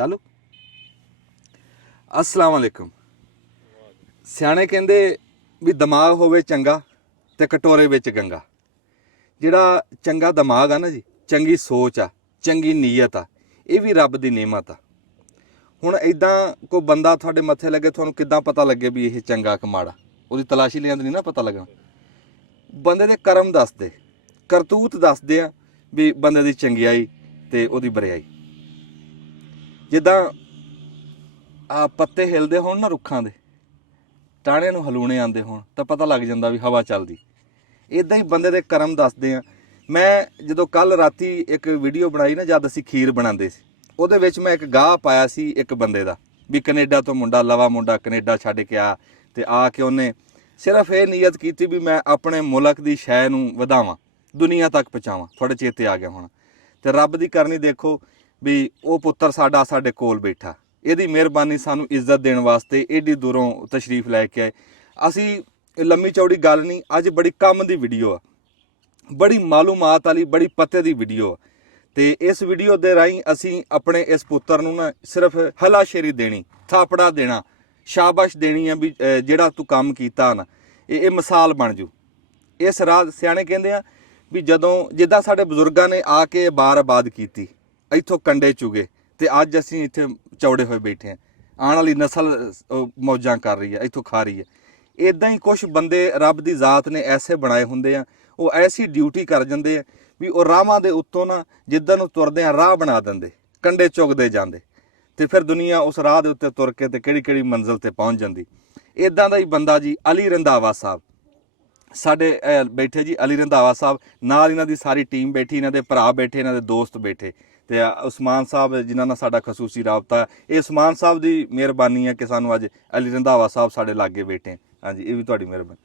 चालू। अस्सलाम वालेकुम। सियाणे कहंदे भी दिमाग होवे चंगा ते कटोरे विच गंगा। जिहड़ा चंगा दिमाग आ ना जी, चंगी सोच आ, चंगी नीयत आ, ये भी रब दी नेमत आ। हुण इदां कोई बंदा तुहाडे मत्थे लगे, तुहानूं किद्दां पता लगे भी ये चंगा कि माड़ा? ਉਹਦੀ तलाशी लेआं नहीं ना पता लगना। बंदे दे कर्म दसदे, करतूत दसदे आ भी बंदे दी चंगियाई ते ਉਹਦੀ ਬਰਿਆਈ। ਜਿੱਦਾਂ ਆ ਪੱਤੇ ਹਿਲਦੇ ਹੋਣ ਨਾ ਰੁੱਖਾਂ ਦੇ, ਟਾਹਣਿਆਂ ਨੂੰ ਹਲੂਣੇ ਆਉਂਦੇ ਹੋਣ ਤਾਂ ਪਤਾ ਲੱਗ ਜਾਂਦਾ ਵੀ ਹਵਾ ਚੱਲਦੀ। ਇੱਦਾਂ ਹੀ ਬੰਦੇ ਦੇ ਕਰਮ ਦੱਸਦੇ ਆ। ਮੈਂ ਜਦੋਂ ਕੱਲ ਰਾਤੀ ਇੱਕ ਵੀਡੀਓ ਬਣਾਈ ਨਾ, ਜਦ ਅਸੀਂ ਖੀਰ ਬਣਾਉਂਦੇ ਸੀ, ਉਹਦੇ ਵਿੱਚ ਮੈਂ ਇੱਕ ਗਾਹ ਪਾਇਆ ਸੀ ਇੱਕ ਬੰਦੇ ਦਾ ਵੀ ਕੈਨੇਡਾ ਤੋਂ ਮੁੰਡਾ, ਲਵਾ ਮੁੰਡਾ ਕੈਨੇਡਾ ਛੱਡ ਕੇ ਆ, ਤੇ ਆ ਕੇ ਉਹਨੇ ਸਿਰਫ ਇਹ ਨੀਅਤ ਕੀਤੀ ਵੀ ਮੈਂ ਆਪਣੇ ਮੁਲਕ ਦੀ ਸ਼ੈ ਨੂੰ ਵਧਾਵਾਂ, ਦੁਨੀਆ ਤੱਕ ਪਹੁੰਚਾਵਾਂ। ਤੁਹਾਡੇ ਚੇਤੇ ਆ ਗਿਆ ਹੋਣਾ। ਤੇ ਰੱਬ ਦੀ ਕਰਨੀ ਦੇਖੋ ਵੀ ਉਹ ਪੁੱਤਰ ਸਾਡਾ ਸਾਡੇ ਕੋਲ ਬੈਠਾ, ਇਹਦੀ ਮਿਹਰਬਾਨੀ ਸਾਨੂੰ ਇੱਜ਼ਤ ਦੇਣ ਵਾਸਤੇ ਏਡੀ ਦੂਰੋਂ ਤਸ਼ਰੀਫ ਲੈ ਕੇ ਆਏ। ਅਸੀਂ ਲੰਮੀ ਚੌੜੀ ਗੱਲ ਨਹੀਂ, ਅੱਜ ਬੜੀ ਕੰਮ ਦੀ ਵੀਡੀਓ ਆ, ਬੜੀ ਮਾਲੂਮਾਤ ਵਾਲੀ, ਬੜੀ ਪਤੇ ਦੀ ਵੀਡੀਓ ਆ। ਤੇ ਇਸ ਵੀਡੀਓ ਦੇ ਰਾਹੀਂ ਅਸੀਂ ਆਪਣੇ ਇਸ ਪੁੱਤਰ ਨੂੰ ਨਾ ਸਿਰਫ ਹਲਾਸ਼ੇਰੀ ਦੇਣੀ, ਥਾਪੜਾ ਦੇਣਾ, ਸ਼ਾਬਾਸ਼ ਦੇਣੀ ਆ ਵੀ ਜਿਹੜਾ ਤੂੰ ਕੰਮ ਕੀਤਾ ਨਾ, ਇਹ ਮਿਸਾਲ ਬਣ ਜੂ। ਇਸ ਰਾਹ ਸਿਆਣੇ ਕਹਿੰਦੇ ਆ ਵੀ ਜਦੋਂ ਜਿੱਦਾਂ ਸਾਡੇ ਬਜ਼ੁਰਗਾਂ ਨੇ ਆ ਕੇ ਬਾਰ ਆਬਾਦ ਕੀਤੀ, ਇੱਥੋਂ ਕੰਡੇ ਚੁਗੇ, ਤੇ ਅੱਜ ਅਸੀਂ ਇੱਥੇ ਚੌੜੇ ਹੋਏ ਬੈਠੇ ਹਾਂ। ਆਉਣ ਵਾਲੀ ਨਸਲ ਮੌਜਾਂ ਕਰ ਰਹੀ ਹੈ, ਇੱਥੋਂ ਖਾ ਰਹੀ ਹੈ। ਇੱਦਾਂ ਹੀ ਕੁਛ ਬੰਦੇ ਰੱਬ ਦੀ ਜ਼ਾਤ ਨੇ ਐਸੇ ਬਣਾਏ ਹੁੰਦੇ ਆ, ਉਹ ਐਸੀ ਡਿਊਟੀ ਕਰ ਜਾਂਦੇ ਆ ਵੀ ਉਹ ਰਾਹਾਂ ਦੇ ਉੱਤੋਂ ਨਾ ਜਿੱਦਾਂ ਨੂੰ ਤੁਰਦੇ ਆ ਰਾਹ ਬਣਾ ਦਿੰਦੇ, ਕੰਡੇ ਚੁਗਦੇ ਜਾਂਦੇ, ਤੇ ਫਿਰ ਦੁਨੀਆ ਉਸ ਰਾਹ ਦੇ ਉੱਤੇ ਤੁਰ ਕੇ ਤੇ ਕਿਹੜੀ ਕਿਹੜੀ ਮੰਜ਼ਿਲ ਤੇ ਪਹੁੰਚ ਜਾਂਦੀ। ਇੱਦਾਂ ਦਾ ਹੀ ਬੰਦਾ ਜੀ ਅਲੀ ਰੰਧਾਵਾ ਸਾਹਿਬ ਸਾਡੇ ਬੈਠੇ ਜੀ। ਅਲੀ ਰੰਧਾਵਾ ਸਾਹਿਬ ਨਾਲ ਇਹਨਾਂ ਦੀ ਸਾਰੀ ਟੀਮ ਬੈਠੀ, ਇਹਨਾਂ ਦੇ ਭਰਾ ਬੈਠੇ, ਇਹਨਾਂ ਦੇ ਦੋਸਤ ਬੈਠੇ, ਤੇ ਉਸਮਾਨ ਸਾਹਿਬ ਜਿਨ੍ਹਾਂ ਨਾਲ ਸਾਡਾ ਖਸੂਸੀ ਰਾਬਤਾ। ਇਹ ਉਸਮਾਨ ਸਾਹਿਬ ਦੀ ਮਿਹਰਬਾਨੀ ਹੈ ਕਿ ਸਾਨੂੰ ਅੱਜ ਅਲੀ ਰੰਧਾਵਾ ਸਾਹਿਬ ਸਾਡੇ ਲਾਗੇ ਬੈਠੇ। ਹਾਂਜੀ, ਇਹ ਵੀ ਤੁਹਾਡੀ ਮਿਹਰਬਾਨੀ।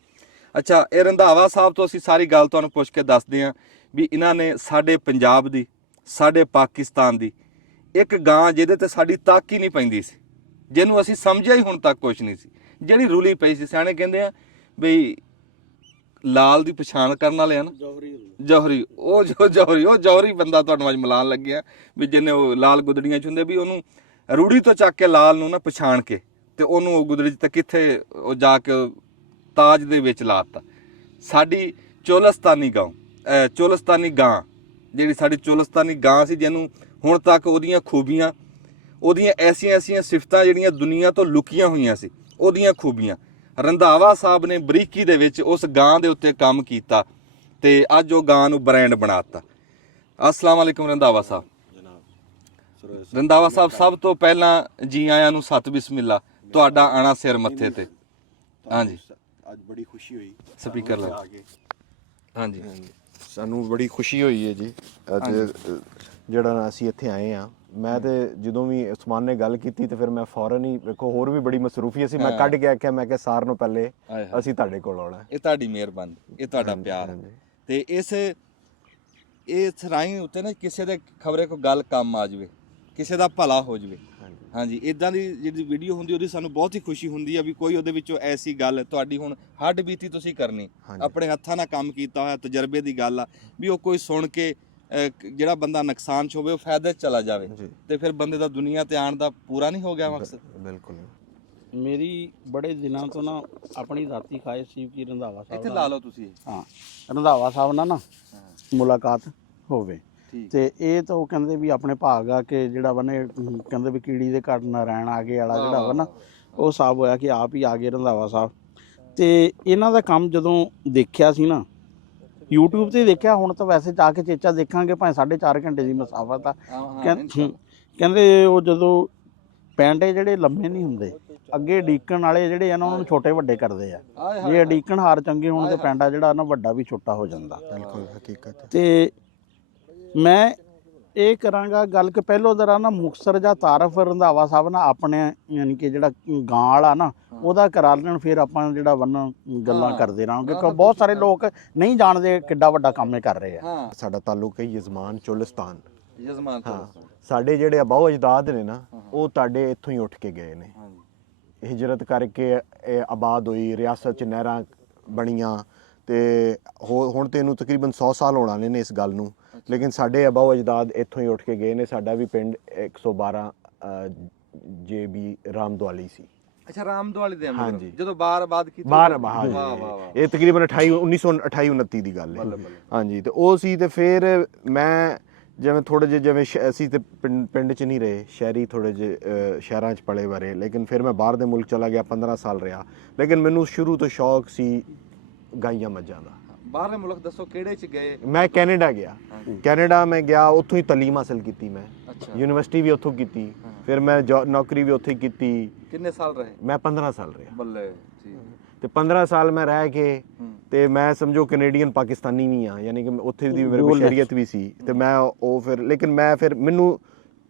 ਅੱਛਾ, ਇਹ ਰੰਧਾਵਾ ਸਾਹਿਬ ਤੋਂ ਅਸੀਂ ਸਾਰੀ ਗੱਲ ਤੁਹਾਨੂੰ ਪੁੱਛ ਕੇ ਦੱਸਦੇ ਹਾਂ ਵੀ ਇਹਨਾਂ ਨੇ ਸਾਡੇ ਪੰਜਾਬ ਦੀ, ਸਾਡੇ ਪਾਕਿਸਤਾਨ ਦੀ ਇੱਕ ਗਾਂ ਜਿਹਦੇ ਤੇ ਸਾਡੀ ਤੱਕ ਹੀ ਨਹੀਂ ਪੈਂਦੀ ਸੀ, ਜਿਹਨੂੰ ਅਸੀਂ ਸਮਝਿਆ ਹੀ ਹੁਣ ਤੱਕ ਕੁਛ ਨਹੀਂ ਸੀ, ਜਿਹੜੀ ਰੁਲੀ ਪਈ ਸੀ। ਸਿਆਣੇ ਕਹਿੰਦੇ ਆ ਬਈ ਲਾਲ ਦੀ ਪਛਾਣ ਕਰਨ ਵਾਲੇ ਆ ਨਾ, ਜੌਹਰੀ, ਉਹ ਜੌਹਰੀ ਬੰਦਾ ਤੁਹਾਨੂੰ ਅੱਜ ਮਿਲਾਉਣ ਲੱਗਿਆ ਵੀ ਜਿਹਨੇ ਉਹ ਲਾਲ ਗੁਦੜੀਆਂ 'ਚ ਹੁੰਦੇ ਵੀ ਉਹਨੂੰ ਰੂੜੀ ਤੋਂ ਚੱਕ ਕੇ ਲਾਲ ਨੂੰ ਨਾ ਪਛਾਣ ਕੇ ਤੇ ਉਹਨੂੰ ਉਹ ਗੁਦੜੀ 'ਚ ਤੇ ਕਿੱਥੇ ਉਹ ਜਾ ਕੇ ਤਾਜ ਦੇ ਵਿੱਚ ਲਾਤਾ। ਸਾਡੀ ਚੋਲਸਤਾਨੀ ਗਾਂ ਜਿਹੜੀ ਸਾਡੀ ਚੋਲਸਤਾਨੀ ਗਾਂ ਸੀ, ਜਿਹਨੂੰ ਹੁਣ ਤੱਕ ਉਹਦੀਆਂ ਖੂਬੀਆਂ, ਉਹਦੀਆਂ ਐਸੀਆਂ ਸਿਫਤਾਂ ਜਿਹੜੀਆਂ ਦੁਨੀਆ ਤੋਂ ਲੁਕੀਆਂ ਹੋਈਆਂ ਸੀ, ਉਹਦੀਆਂ ਖੂਬੀਆਂ ਰੰਧਾਵਾ ਸਾਹਿਬ ਨੇ ਬਰੀਕੀ ਦੇ ਵਿੱਚ ਉਸ ਗਾਂ ਦੇ ਉੱਤੇ ਕੰਮ ਕੀਤਾ ਤੇ ਅੱਜ ਉਹ ਗਾਂ ਨੂੰ ਬ੍ਰਾਂਡ ਬਣਾਤਾ। अस्सलाम वालेकुम रंधावा साहब। रंधावा साहब, सब तो पहला जी आया ਨੂੰ सत बिस्मिल्ला, ਤੁਹਾਡਾ ਆਣਾ ਸਿਰ ਮੱਥੇ ਤੇ। ਹਾਂਜੀ, ਅੱਜ ਬੜੀ ਖੁਸ਼ੀ ਹੋਈ ਸਪੀਕਰ ਲਾ। ਹਾਂਜੀ, ਸਾਨੂੰ ਬੜੀ ਖੁਸ਼ੀ ਹੋਈ ਹੈ ਜੀ ਅੱਜ ਜਿਹੜਾ ਅਸੀਂ ਇੱਥੇ ਆਏ ਆ। ਮੈਂ ਤੇ ਜਦੋਂ ਵੀ ਉਸਮਾਨ ਨੇ ਗੱਲ ਕੀਤੀ ਤੇ ਫਿਰ ਮੈਂ ਫੌਰਨ ਹੀ, ਵੇਖੋ ਹੋਰ ਵੀ ਬੜੀ ਮਸਰੂਫੀ ਸੀ, ਮੈਂ ਕੱਢ ਕੇ ਆਖਿਆ, ਮੈਂ ਕਿਹਾ ਸਾਰ ਨੂੰ ਪਹਿਲੇ ਅਸੀਂ ਤੁਹਾਡੇ ਕੋਲ ਆਉਣਾ। ਇਹ ਤੁਹਾਡੀ ਮਿਹਰਬਾਨੀ, ਇਹ ਤੁਹਾਡਾ ਪਿਆਰ। ਤੇ ਇਸ ਰਾਹੀਂ ਉੱਤੇ ਨਾ ਕਿਸੇ ਦੇ ਖਬਰੇ ਕੋਈ ਗੱਲ ਕੰਮ ਆ ਜਾਵੇ, ਕਿਸੇ ਦਾ ਭਲਾ ਹੋ ਜਾਵੇ। ਹਾਂਜੀ, ਇਦਾਂ ਦੀ ਜਿਹੜੀ ਵੀਡੀਓ ਹੁੰਦੀ ਉਹਦੀ ਸਾਨੂੰ ਬਹੁਤ ਹੀ ਖੁਸ਼ੀ ਹੁੰਦੀ ਆ ਵੀ ਕੋਈ ਉਹਦੇ ਵਿੱਚੋਂ ਐਸੀ ਗੱਲ ਤੁਹਾਡੀ ਹੁਣ ਹੱਡ ਬੀਤੀ ਤੁਸੀਂ ਕਰਨੀ, ਆਪਣੇ ਹੱਥਾਂ ਨਾਲ ਕੰਮ ਕੀਤਾ ਹੋਇਆ ਤਜਰਬੇ ਦੀ ਗੱਲ ਆ ਵੀ ਉਹ ਕੋਈ ਸੁਣ ਕੇ ਜਿਹੜਾ ਬੰਦਾ ਨੁਕਸਾਨ 'ਚ ਹੋਵੇ ਉਹ ਫਾਇਦੇ 'ਚ ਚਲਾ ਜਾਵੇ, ਤੇ ਫਿਰ ਬੰਦੇ ਦਾ ਦੁਨੀਆ ਤੇ ਆਉਣ ਦਾ ਪੂਰਾ ਨਹੀਂ ਹੋ ਗਿਆ ਮਕਸਦ। ਬਿਲਕੁਲ। ਮੇਰੀ ਬੜੇ ਦਿਨਾਂ ਤੋਂ ਨਾ ਆਪਣੀ ذاتی ਖਾਹਿਸ਼ ਸੀ ਕਿ ਰੰਧਾਵਾ ਸਾਹਿਬ ਇੱਥੇ ਲਾ ਲਓ ਤੁਸੀਂ। ਹਾਂ, ਰੰਧਾਵਾ ਸਾਹਿਬ ਨਾਲ ਨਾ ਮੁਲਾਕਾਤ ਹੋਵੇ। ਤੇ ਇਹ ਤਾਂ ਉਹ ਕਹਿੰਦੇ ਵੀ ਆਪਣੇ ਭਾਗ ਆ ਕਿ ਜਿਹੜਾ ਵਨੇ ਕਹਿੰਦੇ ਵੀ ਕੀੜੀ ਦੇ ਘਰ ਨਾਰਾਇਣ ਆ ਗਏ ਵਾਲਾ ਜਿਹੜਾ ਵਾ ਨਾ, ਉਹ ਹਿਸਾਬ ਹੋਇਆ ਕਿ ਆਪ ਹੀ ਆ ਗਏ ਰੰਧਾਵਾ ਸਾਹਿਬ। ਤੇ ਇਹਨਾਂ ਦਾ ਕੰਮ ਜਦੋਂ ਦੇਖਿਆ ਸੀ ਨਾ YouTube ਤੇ ਦੇਖਿਆ, ਹੁਣ ਤਾਂ ਵੈਸੇ ਜਾ ਕੇ ਚੇਚਾ ਦੇਖਾਂਗੇ, ਭਾਵੇਂ 4.5 ਘੰਟੇ ਦੀ ਮਸਾਫਤ ਆ। ਕਹਿੰਦੇ ਉਹ ਜਦੋਂ ਪੈਂਡੇ ਜਿਹੜੇ ਲੰਮੇ ਨਹੀਂ ਹੁੰਦੇ, ਅੱਗੇ ਡੀਕਣ ਵਾਲੇ ਜਿਹੜੇ ਆ ਨਾ ਉਹਨਾਂ ਨੂੰ ਛੋਟੇ ਵੱਡੇ ਕਰਦੇ ਆ। ਜੇ ਡੀਕਣ ਹਾਰ ਚੰਗੇ ਹੋਣ ਤੇ ਪੈਂਡਾ ਜਿਹੜਾ ਨਾ ਵੱਡਾ ਵੀ ਛੋਟਾ ਹੋ ਜਾਂਦਾ। ਬਿਲਕੁਲ ਹਕੀਕਤ। ਤੇ ਮੈਂ ਇਹ ਕਰਾਂਗਾ ਗੱਲ ਕਿ ਪਹਿਲੋਂ ਜ਼ਰਾ ਨਾ ਮੁਕਤਸਰ ਜਾਂ ਤਾਰਫ ਰੰਧਾਵਾ ਸਾਹਿਬ ਨਾਲ ਆਪਣੇ ਯਾਨੀ ਕਿ ਜਿਹੜਾ ਗਾਂ ਵਾਲਾ ਨਾ ਉਹਦਾ ਕਰਾ ਲੈਣ, ਫਿਰ ਆਪਾਂ ਜਿਹੜਾ ਵੰਨ ਗੱਲਾਂ ਕਰਦੇ ਰਹਾਂਗੇ, ਕਿਉਂਕਿ ਬਹੁਤ ਸਾਰੇ ਲੋਕ ਨਹੀਂ ਜਾਣਦੇ ਕਿੱਡਾ ਵੱਡਾ ਕੰਮ ਇਹ ਕਰ ਰਹੇ ਆ। ਸਾਡਾ ਤਾਲੁਕ ਹੈ ਯਜ਼ਮਾਨ ਚੋਲਿਸਤਾਨ। ਹਾਂ, ਸਾਡੇ ਜਿਹੜੇ ਅਬਾਓ ਅਜਦਾਦ ਨੇ ਨਾ, ਉਹ ਤੁਹਾਡੇ ਇੱਥੋਂ ਹੀ ਉੱਠ ਕੇ ਗਏ ਨੇ, ਹਿਜਰਤ ਕਰਕੇ ਇਹ ਆਬਾਦ ਹੋਈ, ਰਿਆਸਤ 'ਚ ਨਹਿਰਾਂ ਬਣੀਆਂ, ਤੇ ਹੁਣ ਤੇ ਇਹਨੂੰ ਤਕਰੀਬਨ 100 ਸਾਲ ਹੋਣ ਨੇ ਇਸ ਗੱਲ ਨੂੰ, ਲੇਕਿਨ ਸਾਡੇ ਅਬਾਓ ਅਜਦਾਦ ਇੱਥੋਂ ਹੀ ਉੱਠ ਕੇ ਗਏ ਨੇ। ਸਾਡਾ ਵੀ ਪਿੰਡ 112 JB ਰਾਮਦਵਾਲੀ ਸੀ। ਅੱਛਾ ਰਾਮਦਵਾਲੀ ਦੇ ਹਾਂਜੀ। ਜਦੋਂ ਬਾਰ-ਬਾਦ ਕੀਤੀ ਬਾਹਰ ਵਾਹ ਵਾਹ ਵਾਹ ਇਹ ਤਕਰੀਬਨ 1928 29 ਦੀ ਗੱਲ ਹੈ। ਹਾਂਜੀ, ਤੇ ਉਹ ਸੀ। ਤੇ ਫਿਰ ਮੈਂ ਜਿਵੇਂ ਥੋੜੇ ਜਿਹੇ ਜਿਵੇਂ ਅਸੀਂ ਤੇ ਪਿੰਡ 'ਚ ਨਹੀਂ ਰਹੇ, ਸ਼ਹਿਰੀ ਥੋੜੇ ਜਿਹੇ ਸ਼ਹਿਰਾਂ 'ਚ ਪਲੇ ਬਰੇ, ਲੇਕਿਨ ਫਿਰ ਮੈਂ ਬਾਹਰ ਦੇ ਮੁਲਕ ਚਲਾ ਗਿਆ, 15 ਸਾਲ ਰਿਹਾ। ਲੇਕਿਨ ਮੈਨੂੰ ਸ਼ੁਰੂ ਤੋਂ ਸ਼ੌਕ ਸੀ ਗਾਈਆਂ ਮੱਝਾਂ ਦਾ। ਬਾਹਰਲੇ ਮੁਲਕ ਦੱਸੋ ਕਿਹੜੇ 'ਚ ਗਏ? ਮੈਂ ਕੈਨੇਡਾ ਗਿਆ। ਕੈਨੇਡਾ ਮੈਂ ਗਿਆ, ਉੱਥੋਂ ਹੀ ਤਾਲੀਮ ਹਾਸਲ ਕੀਤੀ ਮੈਂ। ਅੱਛਾ। ਯੂਨੀਵਰਸਿਟੀ ਵੀ ਉੱਥੋਂ ਕੀਤੀ, ਫਿਰ ਮੈਂ ਨੌਕਰੀ ਵੀ ਉੱਥੇ ਕੀਤੀ। ਕਿੰਨੇ ਸਾਲ ਰਹੇ? ਮੈਂ 15 ਸਾਲ ਰਿਹਾ। ਬੱਲੇ ਠੀਕ। ਤੇ 15 ਸਾਲ ਮੈਂ ਰਹਿ ਕੇ ਤੇ ਮੈਂ ਸਮਝੋ ਕੈਨੇਡੀਅਨ ਪਾਕਿਸਤਾਨੀ ਵੀ ਆ, ਯਾਨੀ ਕਿ ਉੱਥੇ ਦੀ ਮੇਰੇ ਕੋਲ ਸ਼ਰੀਅਤ ਵੀ ਸੀ। ਤੇ ਮੈਂ ਉਹ ਫਿਰ ਲੇਕਿਨ ਮੈਂ ਫਿਰ ਮੈਨੂੰ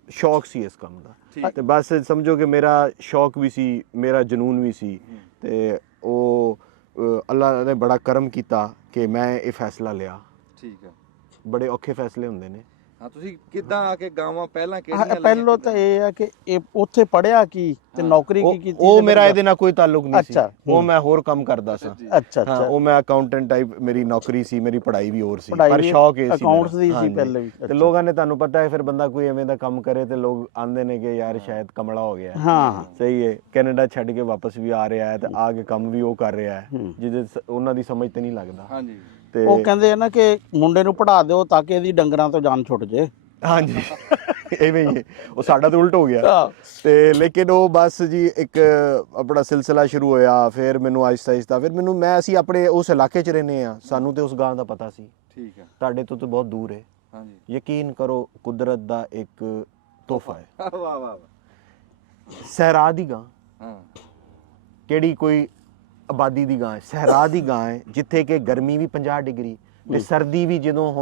ਸ਼ੌਕ ਸੀ ਇਸ ਕੰਮ ਦਾ। ਤੇ ਬਸ ਸਮਝੋ ਕਿ ਮੇਰਾ ਸ਼ੌਕ ਵੀ ਸੀ, ਮੇਰਾ ਜਨੂਨ ਵੀ ਸੀ। ਤੇ ਉਹ ਅੱਲਾ ਨੇ ਬੜਾ ਕਰਮ ਕੀਤਾ ਕਿ ਮੈਂ ਇਹ ਫੈਸਲਾ ਲਿਆ। ਠੀਕ ਹੈ। ਬੜੇ ਔਖੇ ਫੈਸਲੇ ਹੁੰਦੇ ਨੇ। ਹਾਂ, ਤੁਸੀਂ ਕਿੱਦਾਂ ਆ ਕੇ ਗਾਵਾਂ ਪਹਿਲਾਂ ਕਿਹੜੀਆਂ? ਪਹਿਲੋਂ ਤਾਂ ਇਹ ਆ ਕਿ ਇਹ ਉੱਥੇ ਪੜਿਆ ਕੀ ਤੇ ਨੌਕਰੀ ਕੀ ਕੀਤੀ? ਉਹ ਮੇਰਾ ਇਹਦੇ ਨਾਲ ਕੋਈ ਤਾਲੁਕ ਨਹੀਂ ਸੀ। ਅੱਛਾ। ਉਹ ਮੈਂ ਹੋਰ ਕੰਮ ਕਰਦਾ ਸਾਂ। ਅੱਛਾ ਹਾਂ, ਅੱਛਾ। ਉਹ ਮੈਂ ਅਕਾਊਂਟੈਂਟ ਟਾਈਪ ਮੇਰੀ ਨੌਕਰੀ ਸੀ, ਮੇਰੀ ਪੜ੍ਹਾਈ ਵੀ ਹੋਰ ਸੀ, ਪੜ੍ਹਾਈ ਪਰ ਵੀ ਸ਼ੌਕ ਇਹ ਸੀ ਅਕਾਊਂਟਸ ਦੀ ਸੀ ਹਾਂਜੀ। ਪਹਿਲੇ ਵੀ। ਤੇ ਲੋਕਾਂ ਨੇ, ਤੁਹਾਨੂੰ ਪਤਾ ਹੈ, ਫਿਰ ਬੰਦਾ ਕੋਈ ਐਵੇਂ ਦਾ ਕੰਮ ਕਰੇ ਤੇ ਲੋਕ ਆਂਦੇ ਨੇ ਕਿ ਯਾਰ ਸ਼ਾਇਦ ਕਮਲਾ ਹੋ ਗਿਆ। ਹਾਂ ਸਹੀ ਹੈ। ਕੈਨੇਡਾ ਛੱਡ ਕੇ ਵਾਪਸ ਵੀ ਆ ਰਿਹਾ ਹੈ ਤੇ ਆ ਕੇ ਕੰਮ ਵੀ ਉਹ ਕਰ ਰਿਹਾ ਹੈ ਜਿਹਦੇ ਉਹਨਾਂ ਦੀ ਸਮਝ ਤੇ ਨਹੀਂ ਲੱਗਦਾ। ਹਾਂਜੀ। ਤੇ ਉਹ ਕਹਿੰਦੇ ਆ ਨਾ ਕਿ ਮੁੰਡੇ ਨੂੰ ਪੜ੍ਹਾ ਦਿਓ ਤਾਂ ਕਿ ਇਹਦੀ ਡੰਗਰਾਂ ਤੋਂ ਜਾਨ ਛੁੱਟ ਜੇ। ਹਾਂਜੀ ਐਵੇਂ ਹੀ ਹੈ। ਉਹ ਸਾਡਾ ਤਾਂ ਉਲਟ ਹੋ ਗਿਆ। ਤੇ ਲੇਕਿਨ ਉਹ ਬਸ ਜੀ ਇੱਕ ਆਪਣਾ ਸਿਲਸਿਲਾ ਸ਼ੁਰੂ ਹੋਇਆ। ਫਿਰ ਮੈਨੂੰ ਆਹਿਸਤਾ ਆਹਿਸਤਾ ਫਿਰ ਮੈਂ ਅਸੀਂ ਆਪਣੇ ਉਸ ਇਲਾਕੇ 'ਚ ਰਹਿੰਦੇ ਆ, ਸਾਨੂੰ ਤੇ ਉਸ ਗਾਂ ਦਾ ਪਤਾ ਸੀ। ਠੀਕ ਹੈ। ਤੁਹਾਡੇ ਤੋਂ ਤਾਂ ਬਹੁਤ ਦੂਰ ਹੈ। ਹਾਂਜੀ। ਯਕੀਨ ਕਰੋ, ਕੁਦਰਤ ਦਾ ਇੱਕ ਤੋਹਫਾ ਹੈ। ਵਾਹ ਵਾਹ ਵਾਹ। ਸਹਿਰਾ ਦੀ ਗਾਂ। ਹਾਂ। ਕਿਹੜੀ ਕੋਈ ਆਬਾਦੀ ਦੀ ਗਾਂ ਹੈ? ਸਹਿਰਾ ਦੀ ਗਾਂ ਹੈ, ਜਿੱਥੇ ਕਿ ਗਰਮੀ ਵੀ 50 ਡਿਗਰੀ ਤੇ ਸਰਦੀ ਵੀ ਜਦੋਂ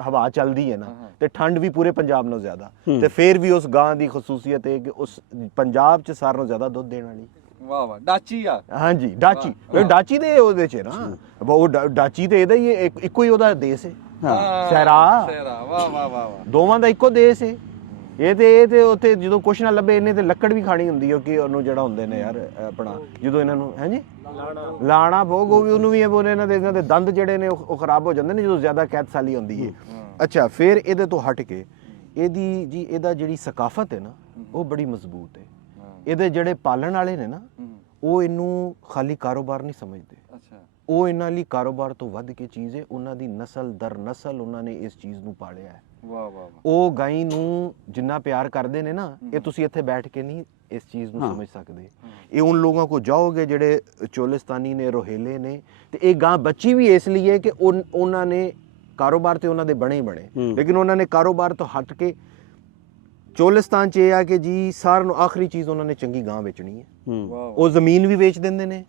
ਹਵਾ ਚੱਲਦੀ ਹੈ ਨਾ ਤੇ ਠੰਡ ਵੀ ਪੂਰੇ ਪੰਜਾਬ ਨਾਲੋਂ ਜ਼ਿਆਦਾ। ਤੇ ਫਿਰ ਵੀ ਉਸ ਗਾਂ ਦੀ ਖਸੂਸੀਅਤ ਹੈ ਕਿ ਉਸ ਪੰਜਾਬ 'ਚ ਸਾਰਿਆਂ ਨਾਲੋਂ ਜ਼ਿਆਦਾ ਦੁੱਧ ਦੇਣ ਵਾਲੀ। ਵਾਹ ਵਾਹ। ਡਾਚੀ ਆ। ਹਾਂਜੀ, ਡਾਚੀ। ਡਾਚੀ ਦੇ ਉਹਦੇ 'ਚ ਨਾ ਉਹ ਡਾਚੀ ਤੇ ਇਹਦਾ ਹੀ ਇੱਕੋ ਹੀ ਉਹਦਾ ਦੇਸ਼ ਹੈ। ਸਹਿਰਾ। ਵਾਹ ਵਾਹ ਵਾਹ। ਦੋਵਾਂ ਦਾ ਇੱਕੋ ਦੇਸ਼ ਹੈ। ਇਹ ਤੇ ਉੱਥੇ ਜਦੋਂ ਕੁਛ ਨਾ ਲੱਭੇ, ਇਹਨੇ ਤੇ ਲੱਕੜ ਵੀ ਖਾਣੀ ਹੁੰਦੀ ਹੈ ਕਿ ਉਹਨੂੰ ਜਿਹੜਾ ਹੁੰਦੇ ਨੇ ਯਾਰ ਆਪਣਾ ਜਦੋਂ ਇਹਨਾਂ ਨੂੰ ਹੈ ਜੀ ਲਾਣਾ ਭੋਗ, ਉਹ ਵੀ ਉਹਨੂੰ ਵੀ ਇਹਨਾਂ ਦੇ ਦੰਦ ਜਿਹੜੇ ਨੇ ਉਹ ਖਰਾਬ ਹੋ ਜਾਂਦੇ ਨੇ ਜਦੋਂ ਜ਼ਿਆਦਾ ਕੈਦ ਸਾਲੀ ਹੁੰਦੀ ਹੈ। ਅੱਛਾ, ਫਿਰ ਇਹਦੇ ਤੋਂ ਹਟ ਕੇ ਇਹਦਾ ਜਿਹੜੀ ਸਕਾਫਤ ਹੈ ਨਾ ਉਹ ਬੜੀ ਮਜ਼ਬੂਤ ਹੈ। ਇਹਦੇ ਜਿਹੜੇ ਪਾਲਣ ਵਾਲੇ ਨੇ ਨਾ ਉਹ ਇਹਨੂੰ ਖਾਲੀ ਕਾਰੋਬਾਰ ਨਹੀਂ ਸਮਝਦੇ। ਅੱਛਾ। ਉਹ ਇਹਨਾਂ ਲਈ ਕਾਰੋਬਾਰ ਤੋਂ ਵੱਧ ਕੇ ਚੀਜ਼ ਹੈ। ਉਹਨਾਂ ਦੀ ਨਸਲ ਦਰ ਨਸਲ ਉਹਨਾਂ ਨੇ ਇਸ ਚੀਜ਼ ਨੂੰ ਪਾਲਿਆ ਹੈ। ਵਾਹ ਵਾਹ। ਉਹ ਗਾਈ ਨੂੰ ਜਿੰਨਾ ਪਿਆਰ ਕਰਦੇ ਨੇ ਨਾ, ਇਹ ਤੁਸੀਂ ਇੱਥੇ ਬੈਠ ਕੇ ਨਹੀਂ ਇਸ ਚੀਜ਼ ਨੂੰ ਸਮਝ ਸਕਦੇ। ਇਹ ਉਨ ਲੋਕਾਂ ਕੋ ਜਾਓਗੇ ਜਿਹੜੇ ਚੋਲਿਸਤਾਨੀ ਨੇ, ਰੋਹੇਲੇ ਨੇ, ਤੇ ਇਹ ਗਾਂ ਬੱਚੀ ਵੀ ਇਸ ਲਈ ਹੈ ਕਿ ਉਹਨਾਂ ਨੇ ਕਾਰੋਬਾਰ ਤੇ ਉਹਨਾਂ ਦੇ ਬਣੇ ਹੀ ਬਣੇ, ਲੇਕਿਨ ਉਹਨਾਂ ਨੇ ਕਾਰੋਬਾਰ ਤੋਂ ਹਟ ਕੇ ਚੋਲਿਸਤਾਨ 'ਚ ਇਹ ਆ ਕਿ ਜੀ ਸਾਰਿਆਂ ਨੂੰ ਆਖਰੀ ਚੀਜ਼ ਉਹਨਾਂ ਨੇ ਚੰਗੀ ਗਾਂ ਵੇਚਣੀ ਹੈ। ਉਹ ਜ਼ਮੀਨ ਵੀ ਵੇਚ ਦਿੰਦੇ ਨੇ,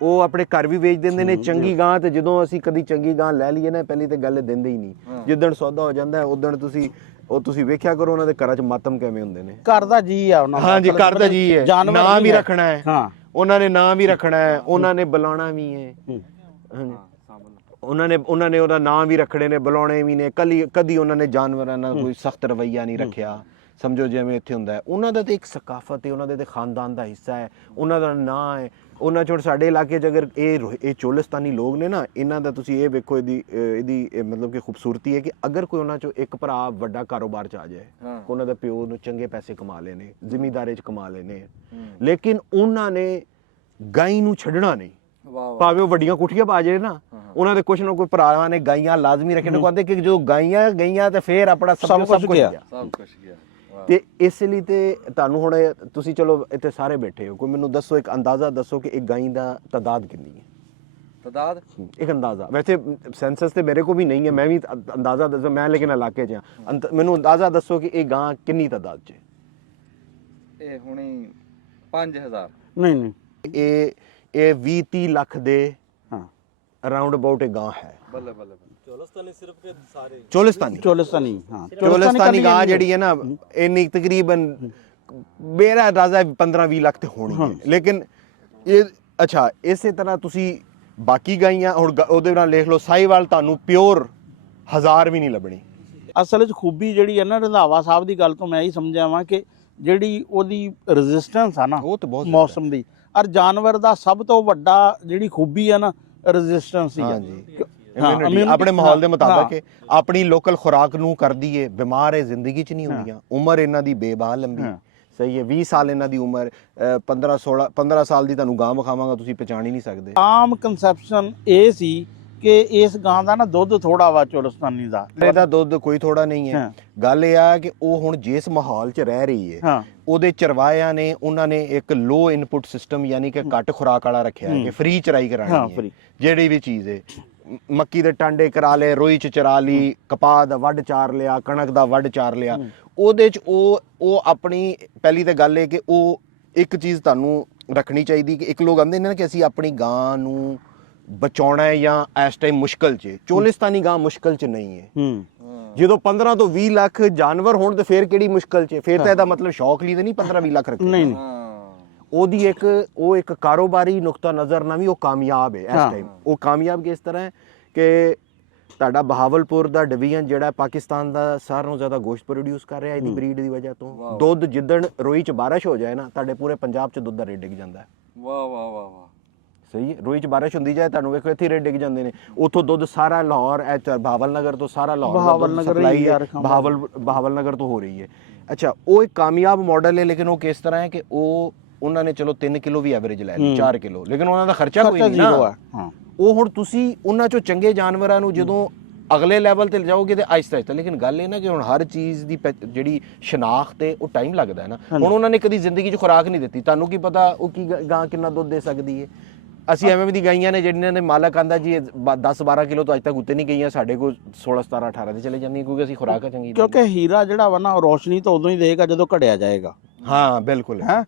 ਉਹ ਆਪਣੇ ਘਰ ਵੀ ਵੇਚ ਦਿੰਦੇ ਨੇ ਚੰਗੀ ਗਾਂ। ਤੇ ਜਦੋਂ ਅਸੀਂ ਕਦੀ ਚੰਗੀ ਗਾਂ ਲੈ ਲਈਏ ਨਾ, ਪਹਿਲੀ ਤੇ ਗੱਲ ਦਿੰਦੇ ਹੀ ਨਹੀਂ। ਜਿੱਦਣ ਸੌਦਾ ਹੋ ਜਾਂਦਾ ਉਦਣ ਤੁਸੀਂ ਵੇਖਿਆ ਕਰੋ ਉਹਨਾਂ ਦੇ ਘਰਾਂ 'ਚ ਮਾਤਮ ਕਿਵੇਂ ਹੁੰਦੇ ਨੇ। ਘਰ ਦਾ ਜੀ ਆ ਉਹਨਾਂ ਦਾ। ਹਾਂਜੀ, ਘਰ ਦਾ ਜੀ ਹੈ। ਨਾਂ ਵੀ ਰੱਖਣਾ ਹੈ। ਹਾਂ, ਉਹਨਾਂ ਨੇ ਨਾਂ ਵੀ ਰੱਖਣਾ ਹੈ, ਉਹਨਾਂ ਨੇ ਬੁਲਾਉਣਾ ਵੀ ਹੈ। ਹਾਂਜੀ, ਉਹਨਾਂ ਨੇ ਉਹਦਾ ਨਾਂ ਵੀ ਰੱਖਣੇ ਨੇ, ਬੁਲਾਉਣੇ ਵੀ ਨੇ। ਕਦੀ ਉਹਨਾਂ ਨੇ ਜਾਨਵਰਾਂ ਨਾਲ ਕੋਈ ਸਖਤ ਰਵੱਈਆ ਨਹੀਂ ਰੱਖਿਆ। ਸਮਝੋ ਜਿਵੇਂ ਇੱਥੇ ਹੁੰਦਾ ਹੈ, ਉਹਨਾਂ ਦਾ ਤੇ ਇੱਕ ਸਕਾਫਤ ਹੈ, ਉਹਨਾਂ ਦੇ ਤੇ ਖਾਨਦਾਨ ਦਾ ਹਿੱਸਾ ਹੈ, ਉਹਨਾਂ ਦਾ ਨਾਂ ਹੈ। ਉਹਨਾਂ ਚੋਂ ਸਾਡੇ ਇਲਾਕੇ 'ਚ ਅਗਰ ਇਹ ਚੋਲਿਸਤਾਨੀ ਲੋਕ ਨੇ ਨਾ, ਇਹਨਾਂ ਦਾ ਤੁਸੀਂ ਇਹ ਵੇਖੋ ਇਹਦੀ ਮਤਲਬ ਕਿ ਖੂਬਸੂਰਤੀ ਹੈ ਕਿ ਅਗਰ ਕੋਈ ਉਹਨਾਂ ਚੋਂ ਇੱਕ ਭਰਾ ਵੱਡਾ ਕਾਰੋਬਾਰ 'ਚ ਆ ਜਾਏ, ਉਹਨਾਂ ਦਾ ਪਿਓ ਨੂੰ ਚੰਗੇ ਪੈਸੇ ਕਮਾ ਲਏ ਨੇ, ਜ਼ਿਮੀਂਦਾਰੀ 'ਚ ਕਮਾ ਲਏ ਨੇ, ਲੇਕਿਨ ਉਹਨਾਂ ਨੇ ਗਾਈ ਨੂੰ ਛੱਡਣਾ ਨਹੀਂ। ਭਾਵੇਂ ਉਹ ਵੱਡੀਆਂ ਕੋਠੀਆਂ ਪਾ ਜਾਏ ਨਾ, ਉਹਨਾਂ ਦੇ ਕੁਛ ਨਾ ਕੋਈ ਭਰਾਵਾਂ ਨੇ ਗਾਈਆਂ ਲਾਜ਼ਮੀ ਰੱਖੇ ਨੇ। ਕਹਿੰਦੇ ਕਿ ਜੋ ਗਾਈਆਂ ਗਈਆਂ ਤੇ ਫਿਰ ਆਪਣਾ ਸਭ ਕੁਝ ਗਿਆ। ਤੇ ਇਸ ਲਈ ਤੇ ਤੁਹਾਨੂੰ ਹੁਣ ਤੁਸੀਂ ਚਲੋ ਇੱਥੇ ਸਾਰੇ ਬੈਠੇ ਹੋ, ਕੋਈ ਮੈਨੂੰ ਦੱਸੋ, ਇੱਕ ਅੰਦਾਜ਼ਾ ਦੱਸੋ ਕਿ ਇੱਕ ਗਾਈ ਦਾ ਤਾਦਾਦ ਕਿੰਨੀ ਹੈ? ਤਾਦਾਦ ਇੱਕ ਅੰਦਾਜ਼ਾ, ਵੈਸੇ ਸੈਂਸਸ ਤੇ ਮੇਰੇ ਕੋਲ ਵੀ ਨਹੀਂ ਹੈ, ਮੈਂ ਵੀ ਅੰਦਾਜ਼ਾ ਦੱਸਾਂ, ਮੈਂ ਲੇਕਿਨ ਇਲਾਕੇ 'ਚ ਹਾਂ। ਮੈਨੂੰ ਅੰਦਾਜ਼ਾ ਦੱਸੋ ਕਿ ਇਹ ਗਾਂ ਕਿੰਨੀ ਤਾਦਾਦ 'ਚ? ਇਹ ਹੁਣੇ 5000 ਨਹੀਂ, ਇਹ 20-30 ਲੱਖ ਦੇ ਅਰਾਊਂਡ ਅਬਾਊਟ ਇਹ ਗਾਂ ਹੈ। ਬੱਲੇ ਬੱਲੇ। ਚੋਲਿਸਤਾਨੀ ਗਾਂ ਜਿਹੜੀ ਹੈ ਨਾ, ਇੰਨੀ ਤਕਰੀਬਨ ਮੇਰਾ ਅੰਦਾਜ਼ਾ 15-20 ਲੱਖ ਤੇ ਹੋਣੀ ਹੈ। ਲੇਕਿਨ ਇਹ ਅੱਛਾ, ਇਸੇ ਤਰ੍ਹਾਂ ਤੁਸੀਂ ਬਾਕੀ ਗਾਈਆਂ ਹੁਣ ਉਹਦੇ ਨਾਲ ਲਿਖ ਲਓ, ਸਾਹੀਵਾਲ ਤੁਹਾਨੂੰ ਪਿਓਰ 1000 ਵੀ ਨਹੀਂ ਲੱਭਣੀ। ਅਸਲ 'ਚ ਖੂਬੀ ਜਿਹੜੀ ਹੈ ਨਾ, ਰੰਧਾਵਾ ਸਾਹਿਬ ਦੀ ਗੱਲ ਤੋਂ ਮੈਂ ਇਹੀ ਸਮਝਿਆ ਵਾਂ ਕਿ ਜਿਹੜੀ ਉਹਦੀ ਰੈਜ਼ਿਸਟੈਂਸ ਆ ਨਾ, ਉਹ ਤਾਂ ਬਹੁਤ ਮੌਸਮ ਦੀ, ਔਰ ਜਾਨਵਰ ਦਾ ਸਭ ਤੋਂ ਵੱਡਾ ਜਿਹੜੀ ਖੂਬੀ ਆ ਨਾ, ਰੈਜ਼ਿਸਟੈਂਸ ਹੀ ਆ। immunity ਆਪਣੇ ਮਾਹੌਲ ਦੇ ਮੁਤਾਬਕ ਹੈ, ਆਪਣੀ ਲੋਕਲ ਖੁਰਾਕ ਨੂੰ ਕਰਦੀ ਏ, ਬਿਮਾਰ ਹੈ ਜ਼ਿੰਦਗੀ 'ਚ ਨਹੀਂ ਹੁੰਦੀਆਂ, ਉਮਰ ਇਹਨਾਂ ਦੀ ਬੇਬਾਹ ਲੰਬੀ, ਸਹੀ ਹੈ, 20 ਸਾਲ ਇਹਨਾਂ ਦੀ ਉਮਰ, 15 ਸਾਲ ਦੀ ਤੁਹਾਨੂੰ ਗਾਂ ਵਿਖਾਵਾਂਗਾ ਤੁਸੀਂ ਪਛਾਣ ਹੀ ਨਹੀਂ ਸਕਦੇ। ਆਮ ਕਨਸੈਪਸ਼ਨ ਇਹ ਸੀ ਕਿ ਇਸ ਗਾਂ ਦਾ ਨਾ ਦੁੱਧ ਥੋੜਾ ਵਾ ਚੋਲਸਤਾਨੀ ਦਾ, ਇਹਦਾ ਦੁੱਧ ਕੋਈ ਥੋੜਾ ਨਹੀਂ ਹੈ। ਗੱਲ ਇਹ ਆ ਕਿ ਉਹ ਹੁਣ ਜਿਸ ਮਾਹੌਲ 'ਚ ਰਹਿ ਰਹੀ ਹੈ, ਉਹਦੇ ਚਰਵਾਇਆਂ ਨੇ ਉਹਨਾਂ ਨੇ ਇੱਕ ਲੋ ਇਨਪੁਟ ਸਿਸਟਮ ਯਾਨੀ ਕਿ ਘੱਟ ਖੁਰਾਕ ਵਾਲਾ ਰੱਖਿਆ ਹੈ ਕਿ ਫ੍ਰੀ ਚਰਾਈ ਕਰਾਣੀ ਹੈ, ਜਿਹੜੀ ਵੀ ਚੀਜ਼ ਹੈ, ਮੱਕੀ ਦੇ ਟਾਂਡੇ ਕਰਾ ਲਏ, ਰੋਈ 'ਚ ਚਰਾ ਲਈ, ਕਪਾਹ ਦਾ ਵੱਢ ਚਾਰ ਲਿਆ, ਕਣਕ ਦਾ ਵੱਢ ਚਾਰ ਲਿਆ, ਉਹਦੇ 'ਚ ਉਹ ਆਪਣੀ ਪਹਿਲੀ ਤਾਂ ਗੱਲ ਹੈ ਕਿ ਉਹ ਇੱਕ ਚੀਜ਼ ਤੁਹਾਨੂੰ ਰੱਖਣੀ ਚਾਹੀਦੀ ਕਿ ਇੱਕ ਲੋਕ ਆਂਦੇ ਨੇ ਕਿ ਅਸੀਂ ਆਪਣੀ ਗਾਂ ਨੂੰ ਬਚਾਉਣਾ ਹੈ ਜਾਂ ਇਸ ਟਾਈਮ ਮੁਸ਼ਕਲ 'ਚ, ਚੋਲਿਸਤਾਨੀ ਗਾਂ ਮੁਸ਼ਕਲ 'ਚ ਨਹੀਂ ਹੈ। ਜਦੋਂ 15 ਤੋਂ 20 ਲੱਖ ਜਾਨਵਰ ਹੋਣ ਤੇ ਫੇਰ ਕਿਹੜੀ ਮੁਸ਼ਕਲ 'ਚ, ਫੇਰ ਤਾਂ ਇਹਦਾ ਮਤਲਬ ਸ਼ੌਕ ਲਈ ਤਾਂ ਨਹੀਂ 15-20 ਲੱਖ ਰੱਖੇ, ਨਹੀਂ, ਉਹਦੀ ਇੱਕ ਕਾਰੋਬਾਰੀ ਨੁਕਤਾ ਨਜ਼ਰ ਨਾਲ ਵੀ ਉਹ ਕਾਮਯਾਬ ਹੈ ਇਸ ਟਾਈਮ। ਉਹ ਕਾਮਯਾਬ ਕਿਸ ਤਰ੍ਹਾਂ ਹੈ ਕਿ ਤੁਹਾਡਾ ਬਹਾਵਲਪੁਰ ਦਾ ਡਿਵੀਜ਼ਨ ਜਿਹੜਾ ਪਾਕਿਸਤਾਨ ਦਾ ਸਾਰਿਆਂ ਨਾਲੋਂ ਜ਼ਿਆਦਾ ਗੋਸ਼ਤ ਪ੍ਰੋਡਿਊਸ ਕਰ ਰਿਹਾ ਇਹਦੀ ਬਰੀਡ ਦੀ ਵਜ੍ਹਾ ਤੋਂ। ਦੁੱਧ ਜਿੱਦਣ ਰੋਈ 'ਚ ਬਾਰਿਸ਼ ਹੋ ਜਾਏ ਨਾ, ਤੁਹਾਡੇ ਪੂਰੇ ਪੰਜਾਬ 'ਚ ਦੁੱਧ ਦਾ ਰੇਟ ਡਿੱਗ ਜਾਂਦਾ ਹੈ। ਵਾਹ ਵਾਹ ਵਾਹ ਵਾਹ, ਸਹੀ ਹੈ, ਰੋਈ 'ਚ ਬਾਰਿਸ਼ ਹੁੰਦੀ ਜਾਏ ਤੁਹਾਨੂੰ ਵੇਖੋ ਇੱਥੇ ਰੇਟ ਡਿੱਗ ਜਾਂਦੇ ਨੇ। ਉੱਥੋਂ ਦੁੱਧ ਸਾਰਾ ਲਾਹੌਰ, ਬਹਾਵਲ ਨਗਰ ਤੋਂ ਸਾਰਾ ਲਾਹੌਰ ਦਾ ਸਪਲਾਈ ਬਹਾਵਲ ਨਗਰ ਤੋਂ ਹੋ ਰਹੀ ਹੈ। ਅੱਛਾ, ਉਹ ਇੱਕ ਕਾਮਯਾਬ ਮਾਡਲ ਹੈ, ਲੇਕਿਨ ਉਹ ਕਿਸ ਤਰ੍ਹਾਂ ਹੈ ਕਿ ਉਹਨਾਂ ਨੇ ਚਲੋ 3 ਕਿਲੋ ਵੀ ਐਵਰੇਜ ਲੈ ਲਈ, 4 ਕਿਲੋ, ਲੇਕਿਨ ਉਹਨਾਂ ਦਾ ਖਰਚਾ ਕੋਈ ਨਹੀਂ ਨਾ। ਉਹ ਹੁਣ ਤੁਸੀਂ ਉਹਨਾਂ 'ਚੋਂ ਚੰਗੇ ਜਾਨਵਰਾਂ ਨੂੰ ਜਦੋਂ ਅਗਲੇ ਲੈਵਲ ਤੇ ਜਾਓਗੇ ਤੇ ਆਹਿਸਤਾ ਆਹਿਸਤਾ, ਲੇਕਿਨ ਗੱਲ ਇਹ ਨਾ ਕਿ ਹੁਣ ਹਰ ਚੀਜ਼ ਦੀ ਜਿਹੜੀ ਸ਼ਨਾਖਤ ਹੈ ਉਹ ਟਾਈਮ ਲੱਗਦਾ ਹੈ ਨਾ। ਹੁਣ ਉਹਨਾਂ ਨੇ ਕਦੀ ਜ਼ਿੰਦਗੀ 'ਚ ਖੁਰਾਕ ਨਹੀਂ ਦਿੱਤੀ, ਤੁਹਾਨੂੰ ਕੀ ਪਤਾ ਉਹ ਕੀ ਗਾਂ ਕਿੰਨਾ ਦੁੱਧ ਦੇ ਸਕਦੀ ਹੈ। ਅਸੀਂ ਐਵੇਂ ਦੀ ਗਾਈਆਂ ਨੇ ਜਿਹੜੀਆਂ ਨੇ ਮਾਲਕ ਆਂਦਾ ਜੀ 10-12 ਕਿਲੋ ਤੋਂ ਅੱਜ ਤੱਕ ਉੱਤੇ ਨਹੀਂ ਗਈਆਂ, ਸਾਡੇ ਕੋਲ 16-17-18 ਤੇ ਚਲੇ ਜਾਂਦੀਆਂ ਕਿਉਂਕਿ ਅਸੀਂ ਖੁਰਾਕ ਚੰਗੀ, ਕਿਉਂਕਿ ਹੀਰਾ ਜਿਹੜਾ ਵਾ ਨਾ ਉਹ ਰੋਸ਼ਨੀ ਤਾਂ ਉਦੋਂ ਹੀ ਦੇਗਾ ਜਦੋਂ ਘੜਿਆ ਜਾਏਗਾ। ਹਾਂ ਬਿਲਕੁਲ ਹੈ।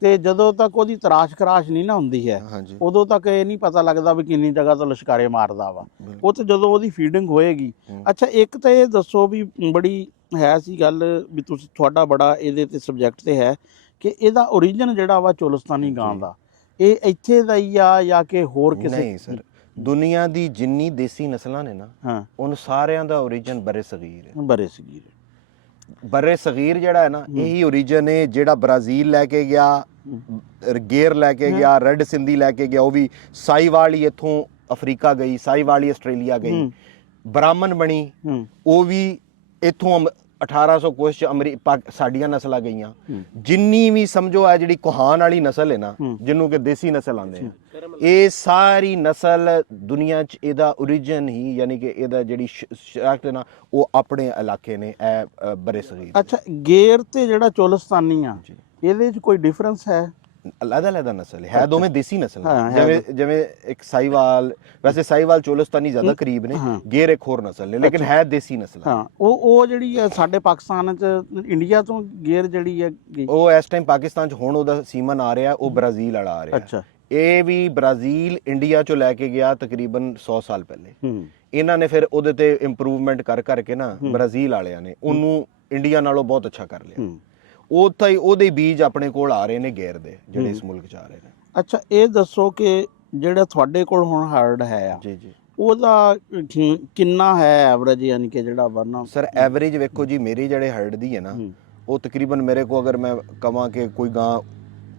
ਤੇ ਜਦੋਂ ਤੱਕ ਉਹਦੀ ਤਰਾਸ਼ ਖਰਾਸ਼ ਨਹੀਂ ਨਾ ਹੁੰਦੀ ਹੈ, ਉਦੋਂ ਤੱਕ ਇਹ ਨਹੀਂ ਪਤਾ ਲੱਗਦਾ ਵੀ ਕਿੰਨੀ ਜਗ੍ਹਾ ਤੋਂ ਲਸ਼ਕਾਰੇ ਮਾਰਦਾ ਵਾ। ਉਹ ਤੇ ਜਦੋਂ ਉਹਦੀ ਫੀਡਿੰਗ ਹੋਏਗੀ। ਅੱਛਾ, ਇੱਕ ਤਾਂ ਇਹ ਦੱਸੋ ਵੀ ਬੜੀ ਹੈ ਸੀ ਗੱਲ ਵੀ ਤੁਸੀਂ ਤੁਹਾਡਾ ਬੜਾ ਇਹਦੇ ਤੇ ਸਬਜੈਕਟ ਤੇ ਹੈ ਕਿ ਇਹਦਾ ਓਰੀਜਨ ਜਿਹੜਾ ਵਾ ਚੋਲਸਤਾਨੀ ਗਾਂ ਦਾ ਇਹ ਇੱਥੇ ਦਾ ਹੀ ਆ ਜਾਂ ਕਿ ਹੋਰ ਕਿਸੇ? ਨਹੀਂ ਸਰ, ਦੁਨੀਆ ਦੀ ਜਿੰਨੀ ਦੇਸੀ ਨਸਲਾਂ ਨੇ ਨਾ ਉਹਨ ਸਾਰਿਆਂ ਦਾ ਓਰੀਜਨ ਬਰੇ ਸਗੀਰ ਹੈ। ਬਰੇ ਸਗੀਰ ਜਿਹੜਾ ਹੈ ਨਾ ਇਹੀ ਓਰੀਜਨ ਹੈ ਜਿਹੜਾ ਬ੍ਰਾਜ਼ੀਲ ਲੈ ਕੇ ਗਿਆ, ਗੇਰ ਲੈ ਕੇ ਗਿਆ, ਰੈੱਡ ਸਿੰਧੀ ਲੈ ਕੇ ਗਿਆ, ਉਹ ਵੀ ਸਾਈਵਾਲ ਹੀ ਇੱਥੋਂ ਅਫਰੀਕਾ ਗਈ, ਸਾਈਵਾਲ ਹੀ ਆਸਟ੍ਰੇਲੀਆ ਗਈ, ਬ੍ਰਾਹਮਣ ਬਣੀ, ਉਹ ਵੀ ਇੱਥੋਂ 1800 ਕੁਛ ਸਾਡੀਆਂ ਨਸਲਾਂ ਗਈਆਂ। ਜਿੰਨੀ ਵੀ ਸਮਝੋ ਆ ਜਿਹੜੀ ਕੋਹਾਨ ਵਾਲੀ ਨਸਲ ਹੈ ਨਾ, ਜਿਹਨੂੰ ਕਿ ਦੇਸੀ ਨਸਲ ਆਂਦੇ ਆ, ਇਹ ਸਾਰੀ ਨਸਲ ਦੁਨੀਆ 'ਚ ਇਹਦਾ ਓਰੀਜਨ ਹੀ ਯਾਨੀ ਕਿ ਇਹਦਾ ਜਿਹੜੀ ਸ਼ਨਾਖਤ ਨਾ ਉਹ ਆਪਣੇ ਇਲਾਕੇ ਨੇ ਇਹ ਬਰੇ ਸਗੀਰ। ਅੱਛਾ, ਗੇਰ ਤੇ ਜਿਹੜਾ ਚੋਲਸਤਾਨੀ ਆ ਇਹਦੇ 'ਚ ਕੋਈ ਡਿਫਰੈਂਸ ਹੈ? ਅਲੱਗ ਨਸਲ ਹੈ, ਦੋਵੇਂ ਦੇਸੀ ਨਸਲ ਜਿਵੇਂ ਇੱਕ ਸਾਈਵਾਲ, ਵੈਸੇ ਸਾਈਵਾਲ ਚੋਲਸਤਾਨੀ ਜ਼ਿਆਦਾ ਕਰੀਬ ਨੇ, ਗੇਰ ਇੱਕ ਹੋਰ ਨਸਲ ਨੇ, ਲੇਕਿਨ ਹੈ ਦੇਸੀ ਨਸਲ। ਉਹ ਜਿਹੜੀ ਹੈ ਸਾਡੇ ਪਾਕਿਸਤਾਨ 'ਚ, ਇੰਡੀਆ ਤੋਂ ਗੇਰ ਜਿਹੜੀ ਹੈ ਉਹ ਇਸ ਟਾਈਮ ਪਾਕਿਸਤਾਨ 'ਚ ਹੁਣ ਉਹਦਾ ਸੀਮਨ ਆ ਰਿਹਾ, ਉਹ ਬ੍ਰਾਜ਼ੀਲ ਵਾਲਾ ਆ ਰਿਹਾ। ਅੱਛਾ, ਇਹ ਵੀ ਬ੍ਰਾਜ਼ੀਲ ਇੰਡੀਆ 'ਚੋਂ ਲੈ ਕੇ ਗਿਆ ਤਕਰੀਬਨ 100 ਸਾਲ ਪਹਿਲੇ। ਇਹਨਾਂ ਨੇ ਫਿਰ ਉਹਦੇ ਤੇ ਇੰਪਰੂਵਮੈਂਟ ਕਰਕੇ ਨਾ ਬ੍ਰਾਜ਼ੀਲ ਵਾਲਿਆਂ ਨੇ ਉਹਨੂੰ ਇੰਡੀਆ ਨਾਲੋਂ ਬਹੁਤ ਅੱਛਾ ਕਰ ਲਿਆ। ਉੱਥੇ ਹੀ ਉਹਦੇ ਬੀਜ ਆਪਣੇ ਕੋਲ ਆ ਰਹੇ ਨੇ ਗੇਰ ਦੇ, ਜਿਹੜੇ ਇਸ ਮੁਲਕ 'ਚ ਆ ਰਹੇ ਨੇ। ਅੱਛਾ, ਇਹ ਦੱਸੋ ਕਿ ਜਿਹੜਾ ਤੁਹਾਡੇ ਕੋਲ ਹੁਣ ਹਰਡ ਹੈ ਆ ਜੀ ਜੀ, ਉਹਦਾ ਕਿੰਨਾ ਹੈ ਐਵਰੇਜ, ਯਾਨੀ ਕਿ ਜਿਹੜਾ ਵਰਨਾ? ਸਰ ਐਵਰੇਜ ਵੇਖੋ ਜੀ, ਮੇਰੀ ਜਿਹੜੇ ਹਰਡ ਦੀ ਹੈ ਨਾ ਉਹ ਤਕਰੀਬਨ ਮੇਰੇ ਕੋ ਅਗਰ ਮੈਂ ਕਹਾਂ ਕਿ ਕੋਈ ਗਾਂ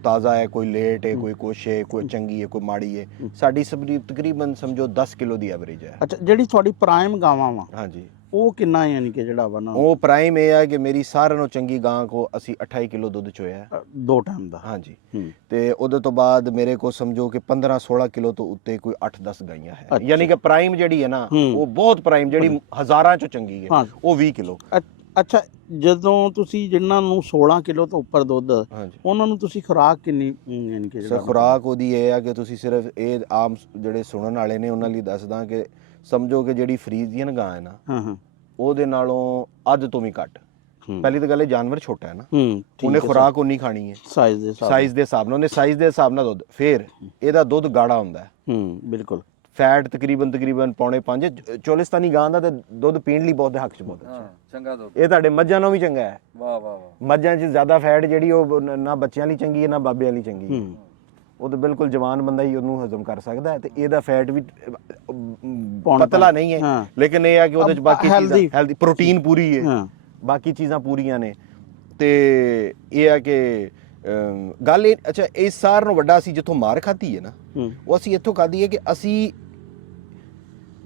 ਤਾਜ਼ਾ ਹੈ, ਕੋਈ ਲੇਟ ਹੈ, ਕੋਈ ਕੁਛ ਹੈ, ਕੋਈ ਚੰਗੀ ਹੈ, ਕੋਈ ਮਾੜੀ ਹੈ, ਸਾਡੀ ਸਭ ਦੀ ਤਕਰੀਬਨ ਸਮਝੋ 10 ਕਿਲੋ ਦੀ ਐਵਰੇਜ ਹੈ। ਅੱਛਾ, ਜਿਹੜੀ ਤੁਹਾਡੀ ਪ੍ਰਾਈਮ ਗਾਵਾਂ ਵਾ ਹਾਂਜੀ ਉਹ ਕਿੰਨਾ ਯਾਨੀ ਕਿ ਜਿਹੜਾ ਵਾ ਨਾ? ਉਹ ਪ੍ਰਾਈਮ ਇਹ ਹੈ ਕਿ ਮੇਰੀ ਸਾਰਿਆਂ ਨਾਲੋਂ ਚੰਗੀ ਗਾਂ ਕੋ ਅਸੀਂ 28 ਕਿਲੋ ਦੁੱਧ ਚੋਇਆ 2 ਟਾਈਮ ਦਾ। ਹਾਂਜੀ, ਤੇ ਉਹਦੇ ਤੋਂ ਬਾਅਦ ਮੇਰੇ ਕੋ ਸਮਝੋ ਕਿ 15-16 ਕਿਲੋ ਤੋਂ ਉੱਤੇ ਕੋਈ 8-10 ਗਾਈਆਂ ਹੈ, ਯਾਨੀ ਕਿ ਪ੍ਰਾਈਮ ਜਿਹੜੀ ਹੈ ਨਾ ਉਹ ਬਹੁਤ ਪ੍ਰਾਈਮ ਜਿਹੜੀ ਹਜ਼ਾਰਾਂ ਚੋਂ ਚੰਗੀ ਹੈ ਉਹ 20 ਕਿਲੋ। ਅੱਛਾ, ਜਦੋਂ ਤੁਸੀਂ ਜਿਨ੍ਹਾਂ ਨੂੰ 16 ਕਿਲੋ ਤੋਂ ਉੱਪਰ ਦੁੱਧ, ਉਹਨਾਂ ਨੂੰ ਤੁਸੀਂ ਖੁਰਾਕ ਕਿੰਨੀ ਯਾਨੀ ਕਿ ਸਰ ਖੁਰਾਕ ਉਹਦੀ ਇਹ ਆ ਕਿ ਤੁਸੀਂ ਸਿਰਫ ਇਹ ਆਮ ਜਿਹੜੇ ਸੁਣਨ ਵਾਲੇ ਨੇ ਉਹਨਾਂ ਲਈ ਦੱਸਦਾ ਕਿ ਸਮਝੋ ਕਿ ਜਿਹੜੀ ਫਰੀਜ਼ੀਅਨ ਗਾਂ ਹੈ ਨਾ ਉਹਦੇ ਨਾਲੋਂ ਅੱਧ ਤੋਂ ਵੀ ਘੱਟ। ਪਹਿਲੀ ਤਾਂ ਗੱਲ ਇਹ ਜਾਨਵਰ ਛੋਟਾ ਹੈ ਨਾ, ਉਹਨੇ ਖੁਰਾਕ ਉਨੀ ਖਾਣੀ ਹੈ ਸਾਈਜ਼ ਦੇ ਹਿਸਾਬ ਨਾਲ, ਉਹਨੇ ਸਾਈਜ਼ ਦੇ ਹਿਸਾਬ ਨਾਲ ਦੁੱਧ, ਫਿਰ ਇਹਦਾ ਦੁੱਧ ਗਾੜਾ ਹੁੰਦਾ ਹੈ। ਬਿਲਕੁਲ, ਫੈਟ ਤਕਰੀਬਨ 5.5। ਚੋਲਿਸਤਾਨੀ ਗਾਂ ਦਾ ਤੇ ਦੁੱਧ ਪੀਣ ਲਈ ਬਹੁਤ ਹੱਕ 'ਚ ਬਹੁਤ ਚੰਗਾ ਦੁੱਧ, ਇਹ ਤੁਹਾਡੇ ਮੱਝਾਂ ਨਾਲੋਂ ਵੀ ਚੰਗਾ ਹੈ। ਵਾਹ ਵਾਹ ਵਾਹ, ਮੱਝਾਂ 'ਚ ਜ਼ਿਆਦਾ ਫੈਟ ਜਿਹੜੀ ਉਹ ਨਾ ਬੱਚਿਆਂ ਲਈ ਚੰਗੀ ਹੈ ਨਾ ਬਾਬਿਆਂ ਲਈ ਚੰਗੀ ਹੈ। ਉਹ ਤਾਂ ਬਿਲਕੁਲ ਜਵਾਨ ਬੰਦਾ ਹੀ ਉਹਨੂੰ ਹਜ਼ਮ ਕਰ ਸਕਦਾ ਹੈ, ਤੇ ਇਹਦਾ ਫੈਟ ਵੀ ਪਤਲਾ ਨਹੀਂ ਹੈ, ਲੇਕਿਨ ਇਹ ਆ ਕਿ ਉਹਦੇ 'ਚ ਬਾਕੀ ਚੀਜ਼ਾਂ ਹੈਲਦੀ, ਪ੍ਰੋਟੀਨ ਪੂਰੀ ਹੈ, ਬਾਕੀ ਚੀਜ਼ਾਂ ਪੂਰੀਆਂ ਨੇ। ਤੇ ਇਹ ਆ ਕਿ ਗੱਲ ਇਹ, ਅੱਛਾ ਇਸ ਸਾਰ ਨੂੰ ਵੱਡਾ ਅਸੀਂ ਜਿੱਥੋਂ ਮਾਰ ਖਾਧੀ ਹੈ ਨਾ ਉਹ ਅਸੀਂ ਇੱਥੋਂ ਖਾਧੀ ਹੈ ਕਿ ਅਸੀਂ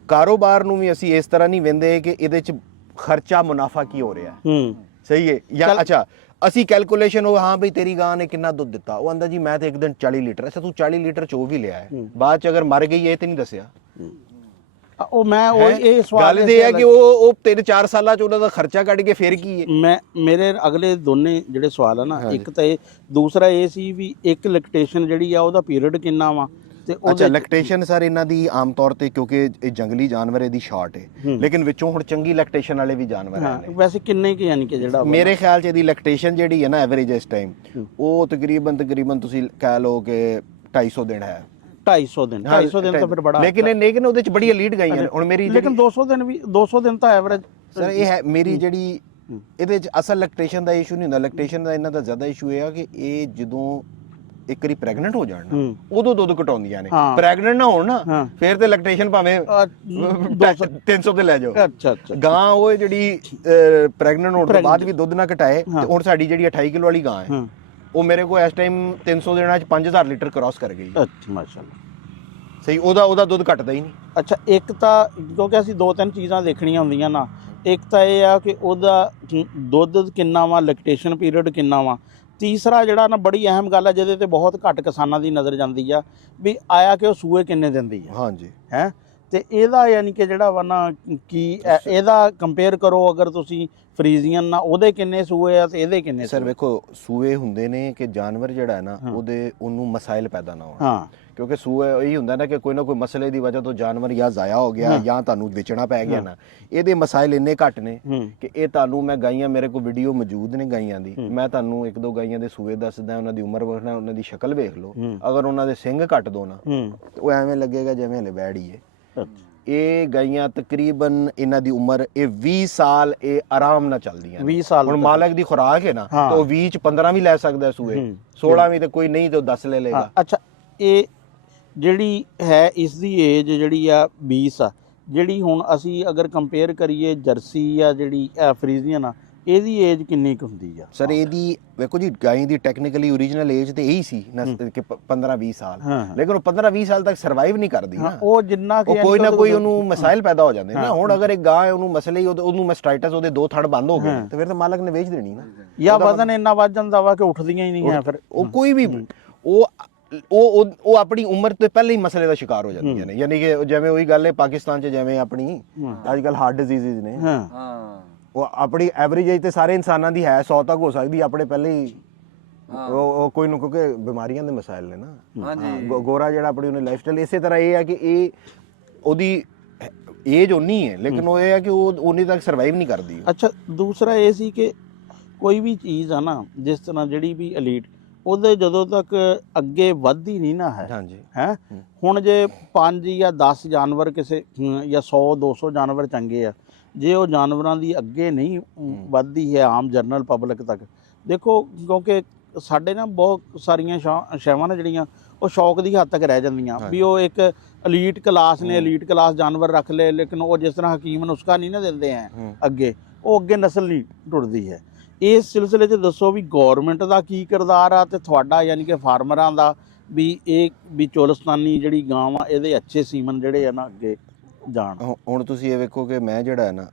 ਕਾਰੋਬਾਰ ਨੂੰ ਵੀ ਅਸੀਂ ਇਸ ਤਰ੍ਹਾਂ ਨਹੀਂ ਵੇਂਦੇ ਕਿ ਇਹਦੇ 'ਚ ਖਰਚਾ ਮੁਨਾਫਾ ਕੀ ਹੋ ਰਿਹਾ ਹੈ। ਸਹੀ ਹੈ ਜਾਂ ਅੱਛਾ ਅਸੀਂ ਕੈਲਕੂਲੇਸ਼ਨ ਉਹ ਹਾਂ ਬਈ ਤੇਰੀ ਗਾਂ ਨੇ ਕਿੰਨਾ ਦੁੱਧ ਦਿੱਤਾ, ਉਹ ਆਂਦਾ ਜੀ ਮੈਂ ਤੇ ਇੱਕ ਦਿਨ 40 ਲੀਟਰ, ਅੱਛਾ ਤੂੰ 40 ਲੀਟਰ ਚੋ ਵੀ ਲਿਆ ਹੈ, ਬਾਅਦ ਚ ਅਗਰ ਮਰ ਗਈ ਇਹ ਤੇ ਨਹੀਂ ਦੱਸਿਆ। ਉਹ ਮੈਂ ਉਹ ਇਹ ਸਵਾਲ ਗੱਲ ਇਹ ਹੈ ਕਿ ਉਹ 3-4 ਸਾਲਾਂ ਚ ਉਹਨਾਂ ਦਾ ਖਰਚਾ ਕੱਢ ਕੇ ਫਿਰ ਕੀ ਹੈ। ਮੇਰੇ ਅਗਲੇ ਦੋਨੇ ਜਿਹੜੇ ਸਵਾਲ ਆ ਨਾ, ਇੱਕ ਤਾਂ ਇਹ, ਦੂਸਰਾ ਇਹ ਸੀ ਵੀ ਇੱਕ ਲੈਕਟੇਸ਼ਨ ਜਿਹੜੀ ਆ ਉਹਦਾ ਪੀਰੀਅਡ ਕਿੰਨਾ ਵਾ ਤੇ ਅੱਛਾ ਲੈਕਟੇਸ਼ਨ ਸਰ ਇਹਨਾਂ ਦੀ ਆਮ ਤੌਰ ਤੇ ਕਿਉਂਕਿ ਇਹ ਜੰਗਲੀ ਜਾਨਵਰ ਇਹਦੀ ਸ਼ਾਰਟ ਹੈ, ਲੇਕਿਨ ਵਿੱਚੋਂ ਹੁਣ ਚੰਗੀ ਲੈਕਟੇਸ਼ਨ ਵਾਲੇ ਵੀ ਜਾਨਵਰ ਨੇ। ਵੈਸੇ ਕਿੰਨੇ ਕਿ ਯਾਨੀ ਕਿ ਜਿਹੜਾ ਮੇਰੇ ਖਿਆਲ ਚ ਇਹਦੀ ਲੈਕਟੇਸ਼ਨ ਜਿਹੜੀ ਹੈ ਨਾ ਐਵਰੇਜ ਇਸ ਟਾਈਮ ਉਹ ਤਕਰੀਬਨ ਤੁਸੀਂ ਕਹਿ ਲਓ ਕਿ 250 ਦਿਨ ਹੈ। 250 ਦਿਨ ਤਾਂ ਫਿਰ ਬੜਾ, ਲੇਕਿਨ ਉਹਦੇ ਚ ਬੜੀ ਲੀਡ ਗਈਆਂ ਨੇ ਹੁਣ ਮੇਰੀ, ਲੇਕਿਨ 200 ਦਿਨ ਤਾਂ ਐਵਰੇਜ ਸਰ ਇਹ ਹੈ ਮੇਰੀ ਜਿਹੜੀ ਇਹਦੇ ਚ ਅਸਲ ਲੈਕਟੇਸ਼ਨ ਦਾ ਇਸ਼ੂ ਨਹੀਂ ਹੁੰਦਾ। ਲੈਕਟੇਸ਼ਨ ਦਾ ਇਹਨਾਂ ਦਾ ਜ਼ਿਆਦਾ ਇਸ਼ੂ ਇਹ ਆ ਕਿ ਇਹ ਜਦੋਂ ਇੱਕ ਵਾਰੀ ਪ੍ਰੈਗਨੈਂਟ ਹੋ ਜਾਣ ਨਾ ਉਦੋਂ ਦੁੱਧ ਘਟਾਉਂਦੀਆਂ ਨੇ, ਪ੍ਰੈਗਨੈਂਟ ਨਾ ਹੋਣ ਨਾ ਫਿਰ ਤੇ ਲੈਕਟੇਸ਼ਨ ਭਾਵੇਂ 300 ਤੇ ਲੈ ਜਾਓ। ਅੱਛਾ ਗਾਂ ਉਹ ਜਿਹੜੀ ਪ੍ਰੈਗਨੈਂਟ ਹੋਣ ਤੋਂ ਬਾਅਦ ਵੀ ਦੁੱਧ ਨਾ ਘਟਾਏ, ਤੇ ਹੁਣ ਸਾਡੀ ਜਿਹੜੀ 28 ਕਿਲੋ ਵਾਲੀ ਗਾਂ ਹੈ ਉਹ ਮੇਰੇ ਕੋਲ ਇਸ ਟਾਈਮ 300 ਦਿਨਾਂ ਚ 5000 ਲੀਟਰ ਕ੍ਰਾਸ ਕਰ ਗਈ। ਅੱਛਾ ਮਾਸ਼ਾਅੱਲਾ, ਸਹੀ ਉਹਦਾ ਦੁੱਧ ਘਟਦਾ ਹੀ ਨਹੀਂ। ਅੱਛਾ ਇੱਕ ਤਾਂ ਕਿਉਂਕਿ ਅਸੀਂ 2-3 ਚੀਜ਼ਾਂ ਦੇਖਣੀਆਂ ਹੁੰਦੀਆਂ ਨਾ, ਇੱਕ ਤਾਂ ਇਹ ਆ ਕਿ ਉਹਦਾ ਦੁੱਧ ਕਿੰਨਾ ਵਾ, ਲੈਕਟੇਸ਼ਨ ਪੀਰੀਅਡ ਕਿੰਨਾ ਵਾ, ਤੀਸਰਾ ਜਿਹੜਾ ਨਾ ਬੜੀ ਅਹਿਮ ਗੱਲ ਹੈ ਜਿਹਦੇ ਤੇ ਬਹੁਤ ਘੱਟ ਕਿਸਾਨਾਂ ਦੀ ਨਜ਼ਰ ਜਾਂਦੀ ਆ ਵੀ ਆਇਆ ਕਿ ਉਹ ਸੂਏ ਕਿੰਨੇ ਦਿੰਦੀ ਆ। ਹਾਂਜੀ ਹੈ ਤੇ ਇਹਦਾ ਯਾਨੀ ਕਿ ਜਿਹੜਾ ਵਾ ਨਾ ਕੀ ਇਹਦਾ ਕੰਪੇਅਰ ਕਰੋ ਅਗਰ ਤੁਸੀਂ ਫਰੀਜ਼ੀਅਨ ਨਾਲ, ਉਹਦੇ ਕਿੰਨੇ ਸੂਏ ਆ ਤੇ ਇਹਦੇ ਕਿੰਨੇ। ਸਰ ਵੇਖੋ ਸੂਏ ਹੁੰਦੇ ਨੇ ਕਿ ਜਾਨਵਰ ਜਿਹੜਾ ਹੈ ਨਾ ਉਹਨੂੰ ਮਸਾਇਲ ਪੈਦਾ ਨਾ ਹੋਣ, ਕਿਉਂਕਿ ਸੂਏ ਇਹੀ ਹੁੰਦਾ ਨਾ ਕਿ ਕੋਈ ਨਾ ਕੋਈ ਮਸਲੇ ਦੀ ਵਜ੍ਹਾ ਤੋਂ ਜਾਨਵਰ ਜਾਂ ਜ਼ਾਇਆ ਹੋ ਗਿਆ ਜਾਂ ਤੁਹਾਨੂੰ ਵੇਚਣਾ ਪੈ ਗਿਆ ਨਾ। ਇਹਦੇ ਮਸਾਇਲ ਇੰਨੇ ਘੱਟ ਨੇ ਕਿ ਇਹ ਤੁਹਾਨੂੰ ਮੈਂ ਗਾਈਆਂ, ਮੇਰੇ ਕੋਲ ਵੀਡੀਓ ਮੌਜੂਦ ਨੇ ਗਾਈਆਂ ਦੀ, ਮੈਂ ਤੁਹਾਨੂੰ 1-2 ਗਾਈਆਂ ਦੇ ਸੂਏ ਦੱਸਦਾ, ਉਹਨਾਂ ਦੀ ਉਮਰ ਵੇਖਣਾ, ਉਹਨਾਂ ਦੀ ਸ਼ਕਲ ਵੇਖ ਲਓ, ਅਗਰ ਉਹਨਾਂ ਦੇ ਸਿੰਗ ਕੱਟ ਦੋ ਨਾ ਉਹ ਐਵੇਂ ਲੱਗੇਗਾ ਜਿਵੇਂ ਹਲੇ ਬੈੜੀ ਹੈ। ਇਹ ਗਾਈਆਂ ਤਕਰੀਬਨ ਇਹਨਾਂ ਦੀ ਉਮਰ ਇਹ 20 ਸਾਲ ਇਹ ਆਰਾਮ ਨਾਲ ਚੱਲਦੀਆਂ 20 ਸਾਲ। ਹੁਣ ਮਾਲਕ ਦੀ ਖੁਰਾਕ ਹੈ ਨਾ ਤਾਂ ਉਹ 20 ਚ 15 ਵੀ ਲੈ ਸਕਦਾ ਸੂਏ, 16 ਵੀ ਤੇ ਕੋਈ ਨਹੀਂ ਤੇ ਉਹ 10 ਲੈ ਲੇਗਾ। ਅੱਛਾ ਇਹ ਜਿਹੜੀ ਹੈ ਇਸ ਦੀ ਏਜ ਜਿਹੜੀ ਆ 20 ਆ, ਜਿਹੜੀ ਹੁਣ ਅਸੀਂ ਅਗਰ ਕੰਪੇਅਰ ਕਰੀਏ ਜਰਸੀ ਆ ਜਿਹੜੀ ਫਰੀਜ਼ੀਅਨ ਆ, ਇਹਦੀ ਏਜ ਕਿੰਨੀ ਕੁ ਹੁੰਦੀ ਆ? ਸਰ ਇਹਦੀ ਵੇਖੋ ਜੀ ਗਾਂ ਦੀ ਟੈਕਨੀਕਲੀ ਓਰੀਜਨਲ ਏਜ ਤੇ ਇਹੀ ਸੀ ਕਿ 15-20 ਸਾਲ, ਲੇਕਿਨ ਉਹ 15-20 ਸਾਲ ਤੱਕ ਸਰਵਾਈਵ ਨਹੀਂ ਕਰਦੀ ਨਾ, ਉਹ ਜਿੰਨਾ ਕਿ ਕੋਈ ਨਾ ਕੋਈ ਉਹਨੂੰ ਮਸਾਇਲ ਪੈਦਾ ਹੋ ਜਾਂਦੇ ਨਾ। ਹੁਣ ਅਗਰ ਇੱਕ ਗਾਂ ਹੈ ਉਹਨੂੰ ਮਸਲੇ ਹੀ ਉਹਨੂੰ ਮੈਸਟਾਈਟਸ ਉਹਦੇ 2 ਥੜ ਬੰਦ ਹੋ ਗਏ ਤੇ ਫਿਰ ਤਾਂ ਮਾਲਕ ਨੇ ਵੇਚ ਦੇਣੀ ਨਾ, ਜਾਂ ਵਜ਼ਨ ਇੰਨਾ ਵੱਧ ਜਾਂਦਾ ਵਾ ਕਿ ਉੱਠਦੀਆਂ ਹੀ ਨਹੀਂ ਹੈ ਫਿਰ ਉਹ ਕੋਈ ਵੀ ਉਹ ਆਪਣੀ ਉਮਰ ਤੋਂ ਪਹਿਲੇ ਹੀ ਮਸਲੇ ਦਾ ਸ਼ਿਕਾਰ ਹੋ ਜਾਂਦੀਆਂ ਨੇ। ਯਾਨੀ ਕਿ ਜਿਵੇਂ ਉਹੀ ਗੱਲ ਹੈ ਪਾਕਿਸਤਾਨ 'ਚ ਜਿਵੇਂ ਆਪਣੀ ਅੱਜ ਕੱਲ ਹਾਰਟ ਡਿਜ਼ੀਜ਼ ਨੇ, ਉਹ ਆਪਣੀ ਐਵਰੇਜ ਏਜ ਤੇ ਸਾਰੇ ਇਨਸਾਨਾਂ ਦੀ ਹੈ 100 ਤੱਕ ਹੋ ਸਕਦੀ, ਆਪਣੇ ਪਹਿਲੇ ਹੀ ਉਹ ਕੋਈ ਨੂੰ, ਕਿਉਂਕਿ ਬਿਮਾਰੀਆਂ ਦੇ ਮਸਾਇਲ ਨੇ ਨਾ। ਗੋਰਾ ਜਿਹੜਾ ਆਪਣੀ ਉਹਨੇ ਲਾਈਫ ਸਟਾਈਲ ਇਸੇ ਤਰ੍ਹਾਂ ਇਹ ਹੈ ਕਿ ਇਹ ਉਹਦੀ ਏਜ ਉਨੀ ਹੈ ਲੇਕਿਨ ਉਹ ਇਹ ਹੈ ਕਿ ਉਹ ਉਨੀ ਤੱਕ ਸਰਵਾਈਵ ਨਹੀਂ ਕਰਦੀ। ਅੱਛਾ ਦੂਸਰਾ ਇਹ ਸੀ ਕਿ ਕੋਈ ਵੀ ਚੀਜ਼ ਆ ਨਾ, ਜਿਸ ਤਰ੍ਹਾਂ ਜਿਹੜੀ ਵੀ ਐਲੀਟ, ਉਹਦੇ ਜਦੋਂ ਤੱਕ ਅੱਗੇ ਵੱਧਦੀ ਨਹੀਂ ਨਾ ਹੈ, ਹਾਂਜੀ ਹੈ ਹੁਣ ਜੇ 5 ਜਾਂ 10 ਜਾਨਵਰ ਕਿਸੇ ਜਾਂ 100-200 ਜਾਨਵਰ ਚੰਗੇ ਆ, ਜੇ ਉਹ ਜਾਨਵਰਾਂ ਦੀ ਅੱਗੇ ਨਹੀਂ ਵੱਧਦੀ ਹੈ ਆਮ ਜਨਰਲ ਪਬਲਿਕ ਤੱਕ, ਦੇਖੋ ਕਿਉਂਕਿ ਸਾਡੇ ਨਾ ਬਹੁਤ ਸਾਰੀਆਂ ਸ਼ੈਵਾਂ ਨੇ ਜਿਹੜੀਆਂ ਉਹ ਸ਼ੌਕ ਦੀ ਹੱਦ ਤੱਕ ਰਹਿ ਜਾਂਦੀਆਂ ਵੀ ਉਹ ਇੱਕ ਐਲੀਟ ਕਲਾਸ ਨੇ, ਐਲੀਟ ਕਲਾਸ ਜਾਨਵਰ ਰੱਖ ਲਏ, ਲੇਕਿਨ ਉਹ ਜਿਸ ਤਰ੍ਹਾਂ ਹਕੀਮ ਨੁਸਖਾ ਨਹੀਂ ਨਾ ਦਿੰਦੇ ਹੈ ਅੱਗੇ, ਉਹ ਅੱਗੇ ਨਸਲ ਨਹੀਂ ਟੁੱਟਦੀ ਹੈ। ਇਸ ਸਿਲਸਿਲੇ 'ਚ ਦੱਸੋ ਵੀ ਗੌਰਮੈਂਟ ਦਾ ਕੀ ਕਿਰਦਾਰ ਆ ਤੇ ਤੁਹਾਡਾ ਯਾਨੀ ਕਿ ਫਾਰਮਰਾਂ ਦਾ ਵੀ ਇਹ ਵੀ ਚੋਲਸਤਾਨੀ ਜਿਹੜੀ ਗਾਂ ਆ ਇਹਦੇ ਅੱਛੇ ਸੀਮਨ ਜਿਹੜੇ ਆ ਨਾ ਅੱਗੇ ਜਾਣ। ਹੁਣ ਤੁਸੀਂ ਇਹ ਵੇਖੋ ਕਿ ਮੈਂ ਜਿਹੜਾ ਹੈ ਨਾ,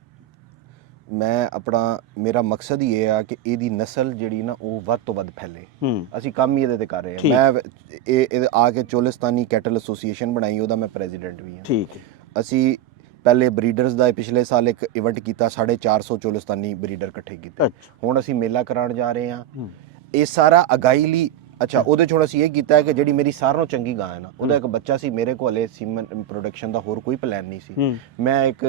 ਮੈਂ ਆਪਣਾ ਮੇਰਾ ਮਕਸਦ ਹੀ ਇਹ ਆ ਕਿ ਇਹਦੀ ਨਸਲ ਜਿਹੜੀ ਨਾ ਉਹ ਵੱਧ ਤੋਂ ਵੱਧ ਫੈਲੇ। ਅਸੀਂ ਕੰਮ ਹੀ ਇਹਦੇ ਤੇ ਕਰ ਰਹੇ ਹਾਂ। ਮੈਂ ਇਹ ਆ ਕੇ ਚੋਲਿਸਤਾਨੀ ਕੈਟਲ ਐਸੋਸੀਏਸ਼ਨ ਬਣਾਈ, ਉਹਦਾ ਮੈਂ ਪ੍ਰੈਜ਼ੀਡੈਂਟ ਵੀ ਹਾਂ। ਠੀਕ ਹੈ। ਅਸੀਂ ਪਹਿਲੇ ਬਰੀਡਰਸ ਦਾ ਪਿਛਲੇ ਸਾਲ ਇੱਕ ਇਵੈਂਟ ਕੀਤਾ, 450 ਚੋਲਿਸਤਾਨੀ ਬਰੀਡਰ ਇਕੱਠੇ ਕੀਤੇ। ਹੁਣ ਅਸੀਂ ਮੇਲਾ ਕਰਾਉਣ ਜਾ ਰਹੇ ਹਾਂ। ਇਹ ਸਾਰਾ ਅਗਾਈ ਲਈ ਅੱਛਾ ਉਹਦੇ 'ਚ ਹੁਣ ਅਸੀਂ ਇਹ ਕੀਤਾ ਕਿ ਜਿਹੜੀ ਮੇਰੀ ਸਾਰਿਆਂ ਨਾਲੋਂ ਚੰਗੀ ਗਾਂ ਹੈ ਨਾ, ਉਹਦਾ ਇੱਕ ਬੱਚਾ ਸੀ ਮੇਰੇ ਕੋਲ, ਹਲੇ ਸੀਮਨ ਪ੍ਰੋਡਕਸ਼ਨ ਦਾ ਹੋਰ ਕੋਈ ਪਲਾਨ ਨਹੀਂ ਸੀ। ਮੈਂ ਇੱਕ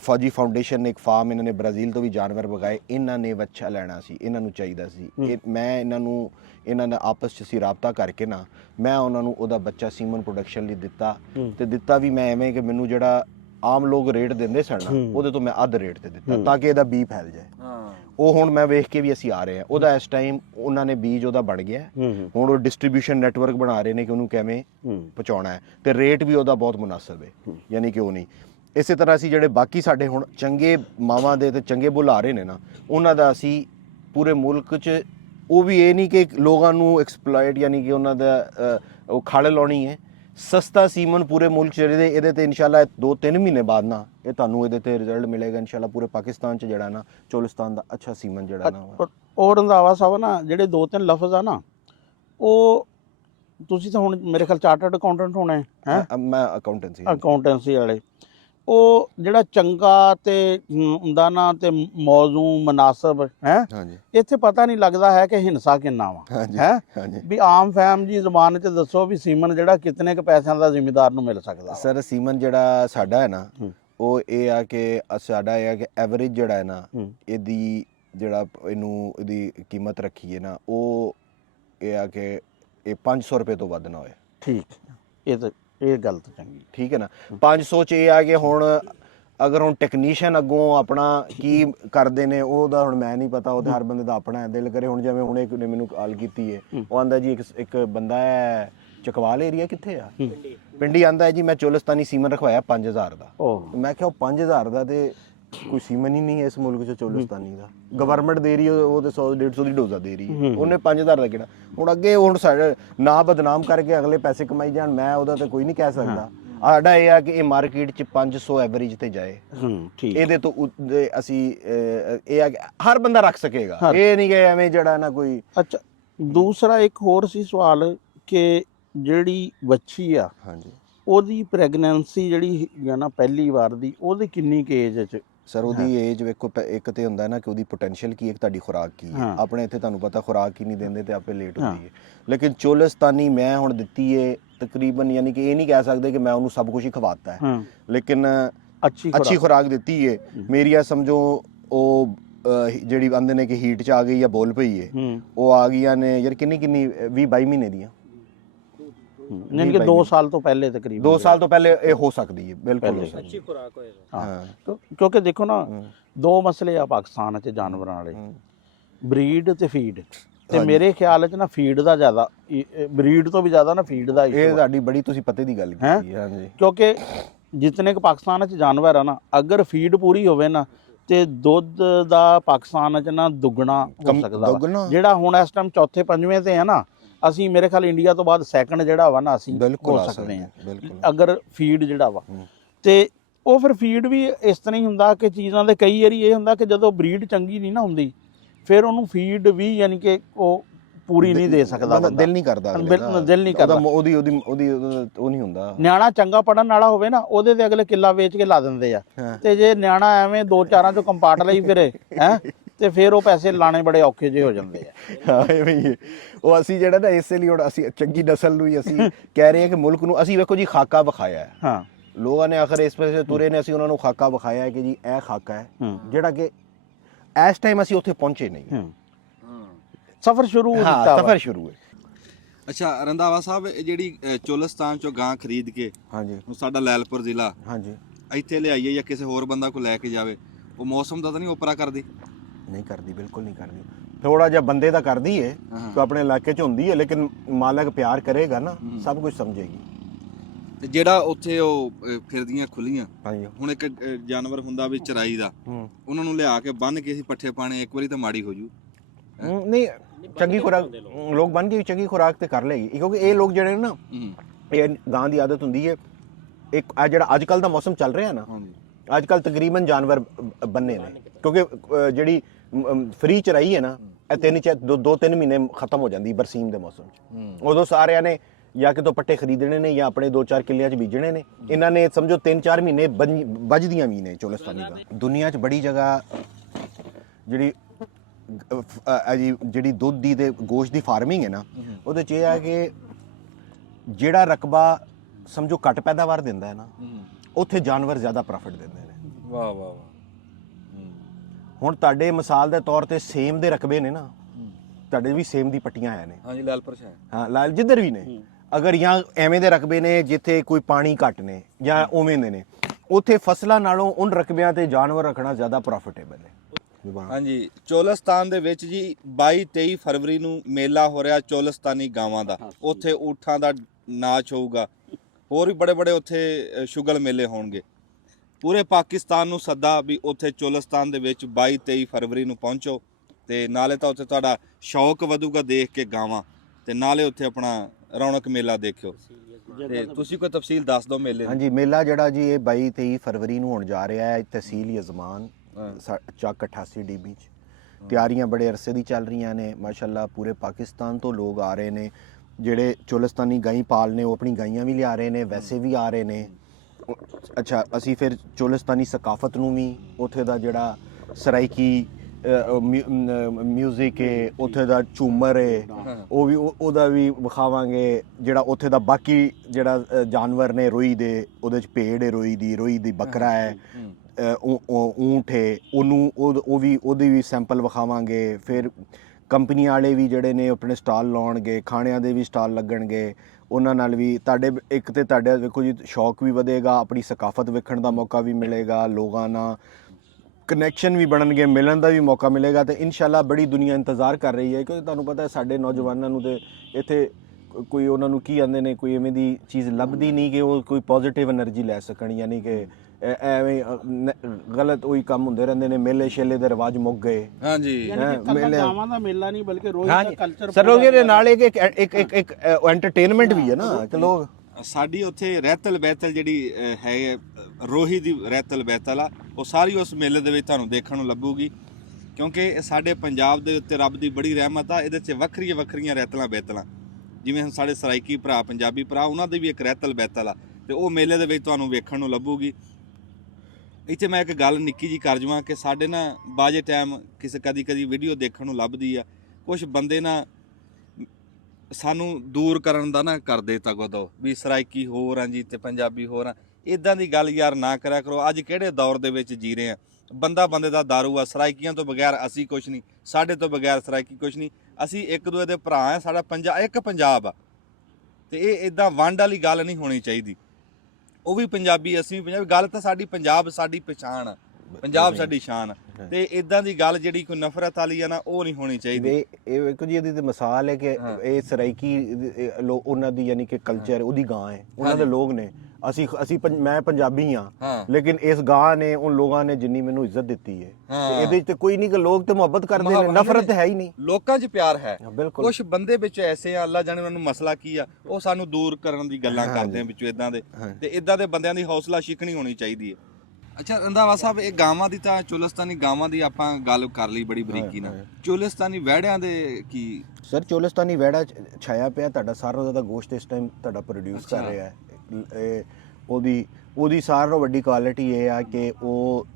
ਫੌਜੀ ਫਾਊਂਡੇਸ਼ਨ ਨੇ ਇੱਕ ਫਾਰਮ, ਇਹਨਾਂ ਨੇ ਬ੍ਰਾਜ਼ੀਲ ਤੋਂ ਵੀ ਜਾਨਵਰ ਮੰਗਾਏ, ਇਹਨਾਂ ਨੇ ਬੱਚਾ ਲੈਣਾ ਸੀ, ਇਹਨਾਂ ਨੂੰ ਚਾਹੀਦਾ ਸੀ। ਮੈਂ ਇਹਨਾਂ ਦਾ ਆਪਸ 'ਚ ਅਸੀਂ ਰਾਬਤਾ ਕਰਕੇ ਨਾ ਮੈਂ ਉਹਨਾਂ ਨੂੰ ਉਹਦਾ ਬੱਚਾ ਸੀਮਨ ਪ੍ਰੋਡਕਸ਼ਨ ਲਈ ਦਿੱਤਾ, ਤੇ ਦਿੱਤਾ ਵੀ ਮੈਂ ਐਵੇਂ ਕਿ ਮੈਨੂੰ ਜਿਹੜਾ ਆਮ ਲੋਕ ਰੇਟ ਦਿੰਦੇ ਸਨ ਨਾ ਉਹਦੇ ਤੋਂ ਮੈਂ ਅੱਧ ਰੇਟ ਤੇ ਦਿੱਤਾ ਤਾਂ ਕਿ ਇਹਦਾ ਬੀ ਫੈਲ ਜਾਏ। ਉਹ ਹੁਣ ਮੈਂ ਵੇਖ ਕੇ ਵੀ ਅਸੀਂ ਆ ਰਹੇ ਹਾਂ, ਉਹਦਾ ਇਸ ਟਾਈਮ ਉਹਨਾਂ ਨੇ ਬੀਜ ਉਹਦਾ ਬਣ ਗਿਆ। ਹੁਣ ਉਹ ਡਿਸਟ੍ਰੀਬਿਊਸ਼ਨ ਨੈਟਵਰਕ ਬਣਾ ਰਹੇ ਨੇ ਕਿ ਉਹਨੂੰ ਕਿਵੇਂ ਪਹੁੰਚਾਉਣਾ ਹੈ, ਤੇ ਰੇਟ ਵੀ ਉਹਦਾ ਬਹੁਤ ਮੁਨਾਸਬ ਹੈ, ਯਾਨੀ ਕਿ ਉਹ ਨਹੀਂ। ਇਸੇ ਤਰ੍ਹਾਂ ਅਸੀਂ ਜਿਹੜੇ ਬਾਕੀ ਸਾਡੇ ਹੁਣ ਚੰਗੇ ਮਾਵਾਂ ਦੇ ਤੇ ਚੰਗੇ ਬੁੱਲ ਆ ਰਹੇ ਨੇ ਨਾ, ਉਹਨਾਂ ਦਾ ਅਸੀਂ ਪੂਰੇ ਮੁਲਕ 'ਚ, ਉਹ ਵੀ ਇਹ ਨਹੀਂ ਕਿ ਲੋਕਾਂ ਨੂੰ ਐਕਸਪਲੋਇਟ ਯਾਨੀ ਕਿ ਉਹਨਾਂ ਦਾ ਉਹ ਖਲ ਲਾਉਣੀ ਹੈ, ਸਸਤਾ ਸੀਮਨ ਪੂਰੇ ਮੁਲਕ 'ਚ ਜਿਹੜੇ ਇਹਦੇ ਤੇ ਇਨਸ਼ਾਅੱਲਾ 2-3 ਮਹੀਨੇ ਬਾਅਦ ਨਾ ਇਹ ਤੁਹਾਨੂੰ ਇਹਦੇ ਤੇ ਰਿਜ਼ਲਟ ਮਿਲੇਗਾ ਇਨਸ਼ਾਅੱਲਾ। ਪੂਰੇ ਪਾਕਿਸਤਾਨ 'ਚ ਜਿਹੜਾ ਨਾ ਚੋਲਿਸਤਾਨ ਦਾ ਅੱਛਾ ਸੀਮਨ ਜਿਹੜਾ ਨਾ ਉਹ ਰੰਧਾਵਾ ਸਾਹਿਬ ਨਾ ਜਿਹੜੇ 2-3 ਲਫ਼ਜ਼ ਆ ਨਾ, ਉਹ ਤੁਸੀਂ ਤਾਂ ਹੁਣ ਮੇਰੇ ਖਿਆਲ ਚਾਰਟਰਡ ਅਕਾਊਂਟੈਂਟ ਹੋਣੇ ਹੈ, ਮੈਂ ਅਕਾਊਂਟੈਂਸੀ ਵਾਲੇ, ਉਹ ਜਿਹੜਾ ਚੰਗਾ ਤੇ ਹੁੰਦਾ ਨਾ ਤੇ ਮੌਜ਼ੂ ਮੁਨਾਸਬ ਹੈ, ਹਾਂਜੀ ਇੱਥੇ ਪਤਾ ਨਹੀਂ ਲੱਗਦਾ ਹੈ ਕਿ ਹਿੰਸਾ ਕਿੰਨਾ ਵਾ ਹੈ। ਹਾਂਜੀ ਵੀ ਆਮ ਫੈਮ ਜੀ ਜ਼ਬਾਨ 'ਚ ਦੱਸੋ ਵੀ ਸੀਮਨ ਜਿਹੜਾ ਕਿਤਨੇ ਕ ਪੈਸਿਆਂ ਦਾ ਜ਼ਿਮੀਦਾਰ ਨੂੰ ਮਿਲ ਸਕਦਾ? ਸਰ ਸੀਮਨ ਜਿਹੜਾ ਸਾਡਾ ਹੈ ਨਾ ਉਹ ਇਹ ਆ ਕਿ ਸਾਡਾ ਇਹ ਆ ਕਿ ਐਵਰੇਜ ਜਿਹੜਾ ਹੈ ਨਾ ਇਹਦੀ ਜਿਹੜਾ ਇਹਦੀ ਕੀਮਤ ਰੱਖੀਏ ਨਾ ਉਹ ਇਹ ਆ ਕਿ ਇਹ 500 ਰੁਪਏ ਤੋਂ ਵੱਧ ਨਾ ਹੋਏ। ਠੀਕ, ਇਹ ਗੱਲ ਤਾਂ ਚੰਗੀ। ਠੀਕ ਹੈ ਨਾ, 500 ਚ ਇਹ ਆ ਕਿ ਹੁਣ ਅਗਰ ਹੁਣ ਟੈਕਨੀਸ਼ੀਅਨ ਅੱਗੋਂ ਆਪਣਾ ਕੀ ਕਰਦੇ ਨੇ ਉਹਦਾ ਹੁਣ ਮੈਂ ਨਹੀਂ ਪਤਾ, ਉਹਦੇ ਹਰ ਬੰਦੇ ਦਾ ਆਪਣਾ ਹੈ। ਦਿਲ ਕਰੇ ਹੁਣ ਜਿਵੇਂ ਹੁਣ ਇੱਕ ਨੇ ਮੈਨੂੰ ਕਾਲ ਕੀਤੀ ਹੈ, ਉਹ ਆਂਦਾ ਜੀ ਇੱਕ ਬੰਦਾ ਹੈ ਚਕਵਾਲ ਏਰੀਆ ਕਿੱਥੇ ਆ ਪਿੰਡੀ, ਆਂਦਾ ਜੀ ਮੈਂ ਚੋਲਿਸਤਾਨੀ ਸੀਮਨ ਰਖਵਾਇਆ 5000 ਦਾ। ਮੈਂ ਕਿਹਾ ਉਹ 5000 ਦਾ ਤੇ ਕੋਈ ਸੀਮਨ ਹੀ ਨਹੀਂ ਹੈ ਇਸ ਮੁਲਕ 'ਚ ਚੋਲਿਸਤਾਨੀ ਦਾ। ਗਵਰਨਮੈਂਟ ਦੇ ਰਹੀ ਉਹ ਤੇ 100-150 ਦੀ ਡੋਜ਼ਾ ਦੇ ਰਹੀ ਹੈ, ਉਹਨੇ 5000 ਦਾ ਕਿਹੜਾ। ਹੁਣ ਅੱਗੇ ਹੁਣ ਸਾਡੇ ਨਾਂ ਬਦਨਾਮ ਕਰਕੇ ਅਗਲੇ ਪੈਸੇ ਕਮਾਈ ਜਾਣ, ਮੈਂ ਉਹਦਾ ਤੇ ਕੋਈ ਨਹੀਂ ਕਹਿ ਸਕਦਾ। ਸਾਡਾ ਇਹ ਆ ਕਿ ਇਹ ਮਾਰਕੀਟ 'ਚ 500 ਐਵਰੇਜ ਤੇ ਜਾਏ। ਇਹਦੇ ਤੋਂ ਅਸੀਂ ਇਹ ਆ ਕਿ ਹਰ ਬੰਦਾ ਰੱਖ ਸਕੇਗਾ, ਇਹ ਨਹੀਂ ਕਿ ਐਵੇਂ ਜਿਹੜਾ ਨਾ ਕੋਈ। ਅੱਛਾ, ਦੂਸਰਾ ਇੱਕ ਹੋਰ ਸੀ ਸਵਾਲ ਕਿ ਜਿਹੜੀ ਵੱਛੀ ਆ, ਹਾਂਜੀ, ਉਹਦੀ ਪ੍ਰੈਗਨੈਂਸੀ ਜਿਹੜੀ ਹੈ ਨਾ ਪਹਿਲੀ ਵਾਰ ਦੀ, ਉਹਦੀ ਕਿੰਨੀ ਕੁ ਏਜ 'ਚ? ਸਰ ਉਹਦੀ ਏਜ ਵੇਖੋ, ਇੱਕ ਤੇ ਹੁੰਦਾ ਨਾ ਕਿ ਉਹਦੀ ਪੋਟੈਂਸ਼ੀਅਲ ਕੀ ਹੈ, ਤੁਹਾਡੀ ਖੁਰਾਕ ਕੀ ਹੈ। ਆਪਣੇ ਇੱਥੇ ਤੁਹਾਨੂੰ ਪਤਾ ਖੁਰਾਕ ਹੀ ਨਹੀਂ ਦਿੰਦੇ ਤੇ ਆਪੇ ਲੇਟ ਹੁੰਦੀ ਹੈ। ਲੇਕਿਨ ਚੋਲਿਸਤਾਨੀ ਮੈਂ ਹੁਣ ਦਿੱਤੀ ਹੈ ਤਕਰੀਬਨ, ਯਾਨੀ ਕਿ ਇਹ ਨਹੀਂ ਕਹਿ ਸਕਦੇ ਕਿ ਮੈਂ ਉਹਨੂੰ ਸਭ ਕੁਝ ਹੀ ਖਵਾਤਾ ਹੈ, ਲੇਕਿਨ ਅੱਛੀ ਖੁਰਾਕ ਦਿੱਤੀ ਹੈ ਮੇਰੀ। ਆ ਸਮਝੋ ਉਹ ਜਿਹੜੀ ਆਂਦੇ ਨੇ ਕਿ ਹੀਟ 'ਚ ਆ ਗਈ ਜਾਂ ਬੋਲ ਪਈ ਹੈ, ਉਹ ਆ ਗਈਆਂ ਨੇ ਯਾਰ ਕਿੰਨੀ 20-22 ਮਹੀਨੇ ਦੀਆਂ, ਯਾਨੀ ਕਿ 2 ਸਾਲ ਤੋਂ ਪਹਿਲੇ, ਤਕਰੀਬਨ 2 ਸਾਲ ਤੋਂ ਪਹਿਲੇ ਇਹ ਹੋ ਸਕਦੀ ਹੈ। ਬਿਲਕੁਲ ਅੱਛੀ ਖੁਰਾਕ ਹੋਏਗਾ। ਹਾਂ, ਕਿਉਂਕਿ ਦੇਖੋ ਨਾ, 2 ਮਸਲੇ ਆ ਪਾਕਿਸਤਾਨ 'ਚ ਜਾਨਵਰਾਂ ਵਾਲੇ, ਬਰੀਡ ਤੇ ਫੀਡ। ਤੇ ਮੇਰੇ ਖਿਆਲ 'ਚ ਨਾ ਫੀਡ ਦਾ ਜ਼ਿਆਦਾ, ਬਰੀਡ ਤੋਂ ਵੀ ਜ਼ਿਆਦਾ ਨਾ ਫੀਡ ਦਾ। ਇਹ ਤੁਹਾਡੀ ਬੜੀ ਤੁਸੀਂ ਪਤੇ ਦੀ ਗੱਲ ਕੀਤੀ ਹੈ। ਹਾਂਜੀ, ਕਿਉਂਕਿ ਜਿਤਨੇ ਕੁ ਪਾਕਿਸਤਾਨ 'ਚ ਜਾਨਵਰ ਆ ਨਾ, ਅਗਰ ਫੀਡ ਪੂਰੀ ਹੋਵੇ ਨਾ ਤੇ ਦੁੱਧ ਦਾ ਪਾਕਿਸਤਾਨ 'ਚ ਨਾ ਦੁੱਗਣਾ ਹੋ ਸਕਦਾ। ਜਿਹੜਾ ਹੁਣ ਇਸ ਟਾਈਮ 4ਵੇਂ-5ਵੇਂ ਤੇ ਹੈ ਨਾ, ਅਸੀਂ ਮੇਰੇ ਖਿਆਲ ਇੰਡੀਆ ਤੋਂ ਬਾਅਦ ਸੈਕੰਡ ਜਿਹੜਾ ਵਾ ਨਾ ਅਸੀਂ ਹੋ ਸਕਦੇ ਹਾਂ ਅਗਰ ਫੀਡ ਜਿਹੜਾ ਵਾ। ਤੇ ਉਹ ਫਿਰ ਫੀਡ ਵੀ ਇਸ ਤਰ੍ਹਾਂ ਹੀ ਹੁੰਦਾ ਕਿ ਚੀਜ਼ਾਂ ਦੇ ਕਈ ਵਾਰੀ ਇਹ ਹੁੰਦਾ ਕਿ ਜਦੋਂ ਬਰੀਡ ਚੰਗੀ ਨਹੀਂ ਨਾ ਹੁੰਦੀ, ਫਿਰ ਉਹਨੂੰ ਫੀਡ ਵੀ ਯਾਨੀ ਕਿ ਉਹ ਪੂਰੀ ਨਹੀਂ ਦੇ ਸਕਦਾ, ਦਿਲ ਨਹੀਂ ਕਰਦਾ, ਦਿਲ ਨਹੀਂ ਕਰਦਾ, ਉਹਦੀ ਉਹ ਨਹੀਂ ਹੁੰਦਾ। ਨਿਆਣਾ ਚੰਗਾ ਪੜਨ ਵਾਲਾ ਹੋਵੇ ਨਾ, ਉਹਦੇ ਤੇ ਅਗਲੇ ਕਿੱਲਾ ਵੇਚ ਕੇ ਲਾ ਦਿੰਦੇ ਆ। ਤੇ ਜੇ ਨਿਆਣਾ ਐਵੇਂ 2-4 ਚੋਂ ਕੰਪਾਟ ਲਈ ਫਿਰੇ ਹੈ ਤੇ ਫਿਰ ਉਹ ਪੈਸੇ ਲਾਣੇ ਬੜੇ ਔਖੇ ਜਿਹੇ ਹੋ ਜਾਂਦੇ ਆ। ਹਾਂ, ਐਵੇਂ ਹੀ ਉਹ ਅਸੀਂ ਜਿਹੜਾ ਨਾ ਇਸੇ ਲਈ ਹੁਣ ਅਸੀਂ ਚੰਗੀ ਨਸਲ ਨੂੰ ਹੀ ਅਸੀਂ ਕਹਿ ਰਹੇ ਹਾਂ ਕਿ ਮੁਲਕ ਨੂੰ ਅਸੀਂ ਵੇਖੋ ਜੀ ਖਾਕਾ ਵਿਖਾਇਆ ਹੈ। ਹਾਂ, ਲੋਕਾਂ ਨੇ ਆਖਰ ਇਸ ਪਾਸੇ ਤੁਰੇ ਨੇ, ਅਸੀਂ ਉਹਨਾਂ ਨੂੰ ਖਾਕਾ ਵਿਖਾਇਆ ਹੈ ਕਿ ਜੀ ਇਹ ਖਾਕਾ ਹੈ ਜਿਹੜਾ ਕਿ ਇਸ ਟਾਈਮ ਅਸੀਂ ਉੱਥੇ ਪਹੁੰਚੇ ਨਹੀਂ। ਸਫ਼ਰ ਸ਼ੁਰੂ ਹੋ ਗਿਆ, ਸਫ਼ਰ ਸ਼ੁਰੂ ਹੈ। ਅੱਛਾ ਰੰਧਾਵਾ ਸਾਹਿਬ, ਇਹ ਜਿਹੜੀ ਚੋਲਿਸਤਾਨ ਚੋਂ ਗਾਂ ਖਰੀਦ ਕੇ, ਹਾਂਜੀ, ਸਾਡਾ ਲੈਲਪੁਰ ਜ਼ਿਲ੍ਹਾ, ਹਾਂਜੀ, ਇੱਥੇ ਲਿਆਈਏ ਜਾਂ ਕਿਸੇ ਹੋਰ ਬੰਦਾ ਕੋਈ ਲੈ ਕੇ ਜਾਵੇ, ਉਹ ਮੌਸਮ ਦਾ ਤਾਂ ਨਹੀਂ ਓਪਰਾ ਕਰਦੀ? ਨਹੀਂ ਕਰਦੀ, ਬਿਲਕੁਲ ਨਹੀਂ ਕਰਦੀ। ਥੋੜਾ ਜਿਹਾ ਬੰਦੇ ਦਾ ਕਰਦੀ ਹੈ ਤਾਂ ਆਪਣੇ ਇਲਾਕੇ 'ਚ ਹੁੰਦੀ ਹੈ, ਲੇਕਿਨ ਮਾਲਕ ਪਿਆਰ ਕਰੇਗਾ ਨਾ ਸਭ ਕੁਝ ਸਮਝੇਗੀ। ਤੇ ਜਿਹੜਾ ਉੱਥੇ ਉਹ ਫਿਰਦੀਆਂ ਖੁੱਲੀਆਂ, ਹੁਣ ਇੱਕ ਜਾਨਵਰ ਹੁੰਦਾ ਵੀ ਚਰਾਈ ਦਾ, ਉਹਨਾਂ ਨੂੰ ਲਿਆ ਕੇ ਬੰਨ ਕੇ ਅਸੀਂ ਪੱਠੇ ਪਾਣੇ, ਇੱਕ ਵਾਰੀ ਤਾਂ ਮਾੜੀ ਹੋ ਜੂ। ਨਹੀਂ, ਚੰਗੀ ਖੁਰਾਕ ਲੋਕ ਬਣ ਕੇ ਚੰਗੀ ਖੁਰਾਕ ਤੇ ਕਰ ਲਏਗੀ, ਕਿਉਂਕਿ ਇਹ ਲੋਕ ਜਿਹੜੇ ਨਾ, ਇਹ ਗਾਂ ਦੀ ਆਦਤ ਹੁੰਦੀ ਹੈ। ਇੱਕ ਆ ਜਿਹੜਾ ਅੱਜ ਕੱਲ ਦਾ ਮੌਸਮ ਚੱਲ ਰਿਹਾ ਨਾ, ਅੱਜ ਕੱਲ ਤਕਰੀਬਨ ਜਾਨਵਰ ਬੰਨੇ ਨੇ, ਕਿਉਂਕਿ ਜਿਹੜੀ ਫਰੀ ਚਰਾਈ ਹੈ ਨਾ, ਇਹ 2-3 ਮਹੀਨੇ ਖਤਮ ਹੋ ਜਾਂਦੀ ਬਰਸੀਨ ਦੇ ਮੌਸਮ 'ਚ। ਉਦੋਂ ਸਾਰਿਆਂ ਨੇ ਜਾਂ ਕਿਤੋਂ ਪੱਟੇ ਖਰੀਦਣੇ ਨੇ ਜਾਂ ਆਪਣੇ 2-4 ਕਿੱਲਿਆਂ 'ਚ ਬੀਜਣੇ ਨੇ। ਇਹਨਾਂ ਨੇ ਸਮਝੋ 3-4 ਮਹੀਨੇ ਵੱਜਦੀਆਂ ਵੀ ਨੇ ਚੋਲਿਸਤਾਨੀ ਦਾ। ਦੁਨੀਆ 'ਚ ਬੜੀ ਜਗ੍ਹਾ ਜਿਹੜੀ ਦੁੱਧ ਦੀ ਤੇ ਗੋਸ਼ਤ ਦੀ ਫਾਰਮਿੰਗ ਹੈ ਨਾ, ਉਹਦੇ 'ਚ ਇਹ ਹੈ ਕਿ ਜਿਹੜਾ ਰਕਬਾ ਸਮਝੋ ਘੱਟ ਪੈਦਾਵਾਰ ਦਿੰਦਾ ਹੈ ਨਾ, ਉੱਥੇ ਜਾਨਵਰ ਜ਼ਿਆਦਾ ਪ੍ਰੋਫਿਟ ਦਿੰਦੇ ਨੇ। ਵਾਹ ਵਾਹ ਵਾਹ। ਹੁਣ ਤੁਹਾਡੇ ਮਿਸਾਲ ਦੇ ਤੌਰ ਤੇ ਸੇਮ ਦੇ ਰਕਬੇ ਨੇ ਨਾ, ਤੁਹਾਡੇ ਵੀ ਸੇਮ ਦੀ ਪੱਟੀਆਂ ਆਏ ਨੇ। ਹਾਂਜੀ, ਲਾਲਪੁਰ ਸ਼ਹਿਰ, ਹਾਂ, ਲਾਲ ਜਿੱਧਰ ਵੀ ਨੇ, ਅਗਰ ਜਾਂ ਐਵੇਂ ਦੇ ਰਕਬੇ ਨੇ ਜਿੱਥੇ ਕੋਈ ਪਾਣੀ ਘੱਟ ਨੇ ਜਾਂ ਉਵੇਂ ਦੇ ਨੇ, ਉੱਥੇ ਫਸਲਾਂ ਨਾਲੋਂ ਉਨ ਰਕਬਿਆਂ ਤੇ ਜਾਨਵਰ ਰੱਖਣਾ ਜ਼ਿਆਦਾ ਪ੍ਰੋਫਿਟੇਬਲ ਹੈ। ਹਾਂਜੀ, ਚੋਲਿਸਤਾਨ ਦੇ ਵਿੱਚ ਜੀ 22-23 ਫਰਵਰੀ ਨੂੰ ਮੇਲਾ ਹੋ ਰਿਹਾ ਚੋਲਿਸਤਾਨੀ ਗਾਵਾਂ ਦਾ। ਉੱਥੇ ਊਠਾਂ ਦਾ ਨਾਚ ਹੋਊਗਾ, ਹੋਰ ਵੀ ਬੜੇ ਉੱਥੇ ਸ਼ੁਗਲ ਮੇਲੇ ਹੋਣਗੇ। ਪੂਰੇ ਪਾਕਿਸਤਾਨ ਨੂੰ ਸੱਦਾ ਵੀ ਉੱਥੇ ਚੋਲਿਸਤਾਨ ਦੇ ਵਿੱਚ 22-23 ਫਰਵਰੀ ਨੂੰ ਪਹੁੰਚੋ, ਤੇ ਨਾਲੇ ਤਾਂ ਉੱਥੇ ਤੁਹਾਡਾ ਸ਼ੌਕ ਵਧੂਗਾ ਦੇਖ ਕੇ ਗਾਵਾਂ, ਤੇ ਨਾਲੇ ਉੱਥੇ ਆਪਣਾ ਰੌਣਕ ਮੇਲਾ ਦੇਖਿਓ। ਤੇ ਤੁਸੀਂ ਕੋਈ ਤਫਸੀਲ ਦੱਸ ਦਿਓ ਮੇਲੇ ਦੀ। ਹਾਂਜੀ, ਮੇਲਾ ਜਿਹੜਾ ਜੀ ਇਹ 22-23 ਫਰਵਰੀ ਨੂੰ ਹੋਣ ਜਾ ਰਿਹਾ ਹੈ ਤਹਿਸੀਲ ਯਜ਼ਮਾਨ ਚੱਕ 88 DB 'ਚ। ਤਿਆਰੀਆਂ ਬੜੇ ਅਰਸੇ ਦੀ ਚੱਲ ਰਹੀਆਂ ਨੇ ਮਾਸ਼ਾਅੱਲਾ। ਪੂਰੇ ਪਾਕਿਸਤਾਨ ਤੋਂ ਲੋਕ ਆ ਰਹੇ ਨੇ, ਜਿਹੜੇ ਚੋਲਿਸਤਾਨੀ ਗਾਈ ਪਾਲ ਨੇ ਉਹ ਆਪਣੀ ਗਾਈਆਂ ਵੀ ਲਿਆ ਰਹੇ ਨੇ, ਵੈਸੇ ਵੀ ਆ ਰਹੇ ਨੇ। ਅੱਛਾ, ਅਸੀਂ ਫਿਰ ਚੋਲਿਸਤਾਨੀ ਸਕਾਫਤ ਨੂੰ ਵੀ, ਉੱਥੇ ਦਾ ਜਿਹੜਾ ਸਰਾਇਕੀ ਮਿਊਜ਼ਿਕ ਹੈ, ਉੱਥੇ ਦਾ ਝੂਮਰ ਹੈ, ਉਹ ਵੀ ਉਹਦਾ ਵੀ ਵਿਖਾਵਾਂਗੇ। ਜਿਹੜਾ ਉੱਥੇ ਦਾ ਬਾਕੀ ਜਿਹੜਾ ਜਾਨਵਰ ਨੇ ਰੋਈ ਦੇ, ਉਹਦੇ 'ਚ ਭੇਡ ਹੈ, ਰੋਈ ਦੀ ਬੱਕਰਾ ਹੈ, ਊਂਠ ਹੈ, ਉਹਦੀ ਵੀ ਸੈਂਪਲ ਵਿਖਾਵਾਂਗੇ। ਫਿਰ ਕੰਪਨੀ ਵਾਲੇ ਵੀ ਜਿਹੜੇ ਨੇ ਆਪਣੇ ਸਟਾਲ ਲਾਉਣਗੇ, ਖਾਣਿਆਂ ਦੇ ਵੀ ਸਟਾਲ ਲੱਗਣਗੇ। ਉਹਨਾਂ ਨਾਲ ਵੀ ਇੱਕ ਤੇ ਤੁਹਾਡਾ ਦੇਖੋ ਜੀ ਸ਼ੌਕ ਵੀ ਵਧੇਗਾ, ਆਪਣੀ ਸਕਾਫਤ ਵੇਖਣ ਦਾ ਮੌਕਾ ਵੀ ਮਿਲੇਗਾ, ਲੋਕਾਂ ਨਾਲ ਕਨੈਕਸ਼ਨ ਵੀ ਬਣਨਗੇ, ਮਿਲਣ ਦਾ ਵੀ ਮੌਕਾ ਮਿਲੇਗਾ। ਤੇ ਇਨਸ਼ਾਅੱਲਾ ਬੜੀ ਦੁਨੀਆ ਇੰਤਜ਼ਾਰ ਕਰ ਰਹੀ ਹੈ, ਕਿਉਂਕਿ ਤੁਹਾਨੂੰ ਪਤਾ ਹੈ ਸਾਡੇ ਨੌਜਵਾਨਾਂ ਨੂੰ ਤੇ ਇੱਥੇ ਕੋਈ ਉਹਨਾਂ ਨੂੰ ਕੀ ਆਂਦੇ ਨੇ, ਕੋਈ ਐਵੇਂ ਦੀ ਚੀਜ਼ ਲੱਭਦੀ ਨਹੀਂ ਕਿ ਉਹ ਕੋਈ ਪੋਜ਼ਿਟਿਵ એનર્ਜੀ ਲੈ ਸਕਣ। ਯਾਨੀ ਕਿ ਐਵੇਂ ਗਲਤ ਉਹੀ ਕੰਮ ਹੁੰਦੇ ਰਹਿੰਦੇ ਨੇ। ਮੇਲੇ ਸ਼ੇਲੇ ਦੇ ਰਿਵਾਜ ਮੁੱਕ ਗਏ। ਹਾਂਜੀ, ਗਾਵਾਂ ਦਾ ਮੇਲਾ ਨਹੀਂ ਬਲਕਿ ਰੋਜ਼ ਦਾ ਕਲਚਰ ਸਰੋਗੇ ਦੇ ਨਾਲ ਇੱਕ ਐਂਟਰਟੇਨਮੈਂਟ ਵੀ ਹੈ ਨਾ ਕਿ ਲੋਕ। ਸਾਡੀ ਉੱਥੇ ਰਹਿਤਲ ਬਹਿਤਲ ਜਿਹੜੀ ਹੈ ਰੋਹੀ ਦੀ ਰਹਿਤਲ ਬਹਿਤਲ ਆ, ਉਹ ਸਾਰੀ ਉਸ ਮੇਲੇ ਦੇ ਵਿੱਚ ਤੁਹਾਨੂੰ ਦੇਖਣ ਨੂੰ ਲੱਭੂਗੀ। ਕਿਉਂਕਿ ਸਾਡੇ ਪੰਜਾਬ ਦੇ ਉੱਤੇ ਰੱਬ ਦੀ ਬੜੀ ਰਹਿਮਤ ਆ। ਇਹਦੇ 'ਚ ਵੱਖਰੀਆਂ ਰਹਿਤਲਾਂ ਬਹਿਤਲਾਂ, ਜਿਵੇਂ ਹੁਣ ਸਾਡੇ ਸਰਾਇਕੀ ਭਰਾ, ਪੰਜਾਬੀ ਭਰਾ, ਉਹਨਾਂ ਦੀ ਵੀ ਇੱਕ ਰਹਿਤਲ ਬਹਿਤਲ ਆ, ਤੇ ਉਹ ਮੇਲੇ ਦੇ ਵਿੱਚ ਤੁਹਾਨੂੰ ਵੇਖਣ ਨੂੰ ਲੱਭੂਗੀ। ਇੱਥੇ ਮੈਂ ਇੱਕ ਗੱਲ ਨਿੱਕੀ ਜੀ ਕਰ ਜਾਵਾਂ ਕਿ ਸਾਡੇ ਨਾ ਬਾਜੇ ਟਾਈਮ ਕਿਸੇ ਕਦੀ ਵੀਡੀਓ ਦੇਖਣ ਨੂੰ ਲੱਭਦੀ ਆ, ਕੁਝ ਬੰਦੇ ਨਾ ਸਾਨੂੰ ਦੂਰ ਕਰਨ ਦਾ ਨਾ ਕਰਦੇ ਤਗਦੋ ਵੀ ਸਰਾਇਕੀ ਹੋਰ ਆ ਜੀ ਤੇ ਪੰਜਾਬੀ ਹੋਰ ਆ। ਇਦਾਂ ਦੀ ਗੱਲ ਯਾਰ ਨਾ ਕਰਿਆ ਕਰੋ। ਅੱਜ ਕਿਹੜੇ ਦੌਰ ਦੇ ਵਿੱਚ ਜੀ ਰਹੇ ਆ। ਬੰਦਾ ਬੰਦੇ ਦਾ ਦਾਰੂ ਆ। ਸਰਾਇਕੀਆਂ ਤੋਂ ਬਗੈਰ ਅਸੀਂ ਕੁਛ ਨਹੀਂ, ਸਾਡੇ ਤੋਂ ਬਗੈਰ ਸਰਾਇਕੀ ਕੁਛ ਨਹੀਂ। ਅਸੀਂ ਇੱਕ ਦੂਏ ਦੇ ਭਰਾ ਆ। ਸਾਡਾ ਇੱਕ ਪੰਜਾਬ ਆ, ਤੇ ਇਹ ਇਦਾਂ ਵੰਡ ਵਾਲੀ ਗੱਲ ਨਹੀਂ ਹੋਣੀ ਚਾਹੀਦੀ। ਉਹ ਵੀ ਪੰਜਾਬੀ, ਅਸੀਂ ਵੀ ਪੰਜਾਬੀ। ਗੱਲ ਤਾਂ ਸਾਡੀ ਪੰਜਾਬ ਸਾਡੀ ਪਛਾਣ ਆ, ਪੰਜਾਬ ਸਾਡੀ ਸ਼ਾਨ। ਤੇ ਇਦਾਂ ਦੀ ਗੱਲ ਜਿਹੜੀ ਕੋਈ ਨਫ਼ਰਤ ਵਾਲੀ ਆ ਨਾ, ਉਹ ਨਹੀਂ ਹੋਣੀ ਚਾਹੀਦੀ। ਇਹ ਵੇਖੋ ਜੀ, ਇਹਦੀ ਤੇ ਮਿਸਾਲ ਹੈ ਕਿ ਇਹ ਸਰਾਇਕੀ ਉਹਨਾਂ ਦੀ ਯਾਨੀ ਕਿ ਕਲਚਰ, ਉਹਦੀ ਗਾਂ ਹੈ, ਉਹਨਾਂ ਦੇ ਲੋਕ ਨੇ। ਮੈਂ ਪੰਜਾਬੀ ਹਾਂ, ਲੇਕਿਨ ਇਸ ਗਾਂ ਨੇ, ਉਹ ਲੋਕਾਂ ਨੇ ਜਿੰਨੀ ਮੈਨੂੰ ਇੱਜ਼ਤ ਦਿੱਤੀ ਹੈ, ਤੇ ਇਹਦੇ 'ਚ ਤੇ ਕੋਈ ਨਹੀਂ ਕਿ ਲੋਕ ਤੇ ਮੁਹੱਬਤ ਕਰਦੇ ਨੇ, ਨਫ਼ਰਤ ਹੈ ਹੀ ਨਹੀਂ। ਲੋਕਾਂ 'ਚ ਪਿਆਰ ਹੈ। ਬਿਲਕੁਲ। ਕੁਝ ਬੰਦੇ ਵਿੱਚ ਐਸੇ ਆ, ਅੱਲਾ ਜਾਣੇ ਉਹਨਾਂ ਨੂੰ ਮਸਲਾ ਕੀ ਆ, ਉਹ ਸਾਨੂੰ ਦੂਰ ਕਰਨ ਦੀ ਗੱਲਾਂ ਕਰਦੇ ਆ ਵਿੱਚੋਂ ਇਦਾਂ ਦੇ। ਤੇ ਇਦਾਂ ਦੇ ਬੰਦਿਆਂ ਦੀ ਹੌਸਲਾ ਸ਼ਿਕਣੀ ਹੋਣੀ ਚਾਹੀਦੀ ਹੈ। ਅੱਛਾ ਰੰਧਾਵਾ ਸਾਹਿਬ, ਇਹ ਗਾਵਾਂ ਦੀ ਤਾਂ ਚੋਲਿਸਤਾਨੀ ਗਾਵਾਂ ਦੀ ਆਪਾਂ ਗੱਲ ਕਰ ਲਈ ਬੜੀ ਬਰੀਕੀ ਨਾਲ। ਚੋਲਿਸਤਾਨੀ ਵਹਿੜਿਆਂ ਦੇ ਕੀ ਸਰ? ਚੋਲਿਸਤਾਨੀ ਵਹਿੜਾ ਛਾਇਆ ਪਿਆ ਤੁਹਾਡਾ ਸਾਰਿਆਂ ਦਾ ਗੋਸ਼ਤ ਇਸ ਟਾਈਮ ਤੁਹਾਡਾ ਪ੍ਰੋਡਿਊਸ ਕਰ ਰਿਹਾ ਹੈ। ਉਹਦੀ ਸਾਰਿਆਂ ਨਾਲੋਂ ਵੱਡੀ ਕੁਆਲਿਟੀ ਇਹ ਆ ਕਿ ਉਹ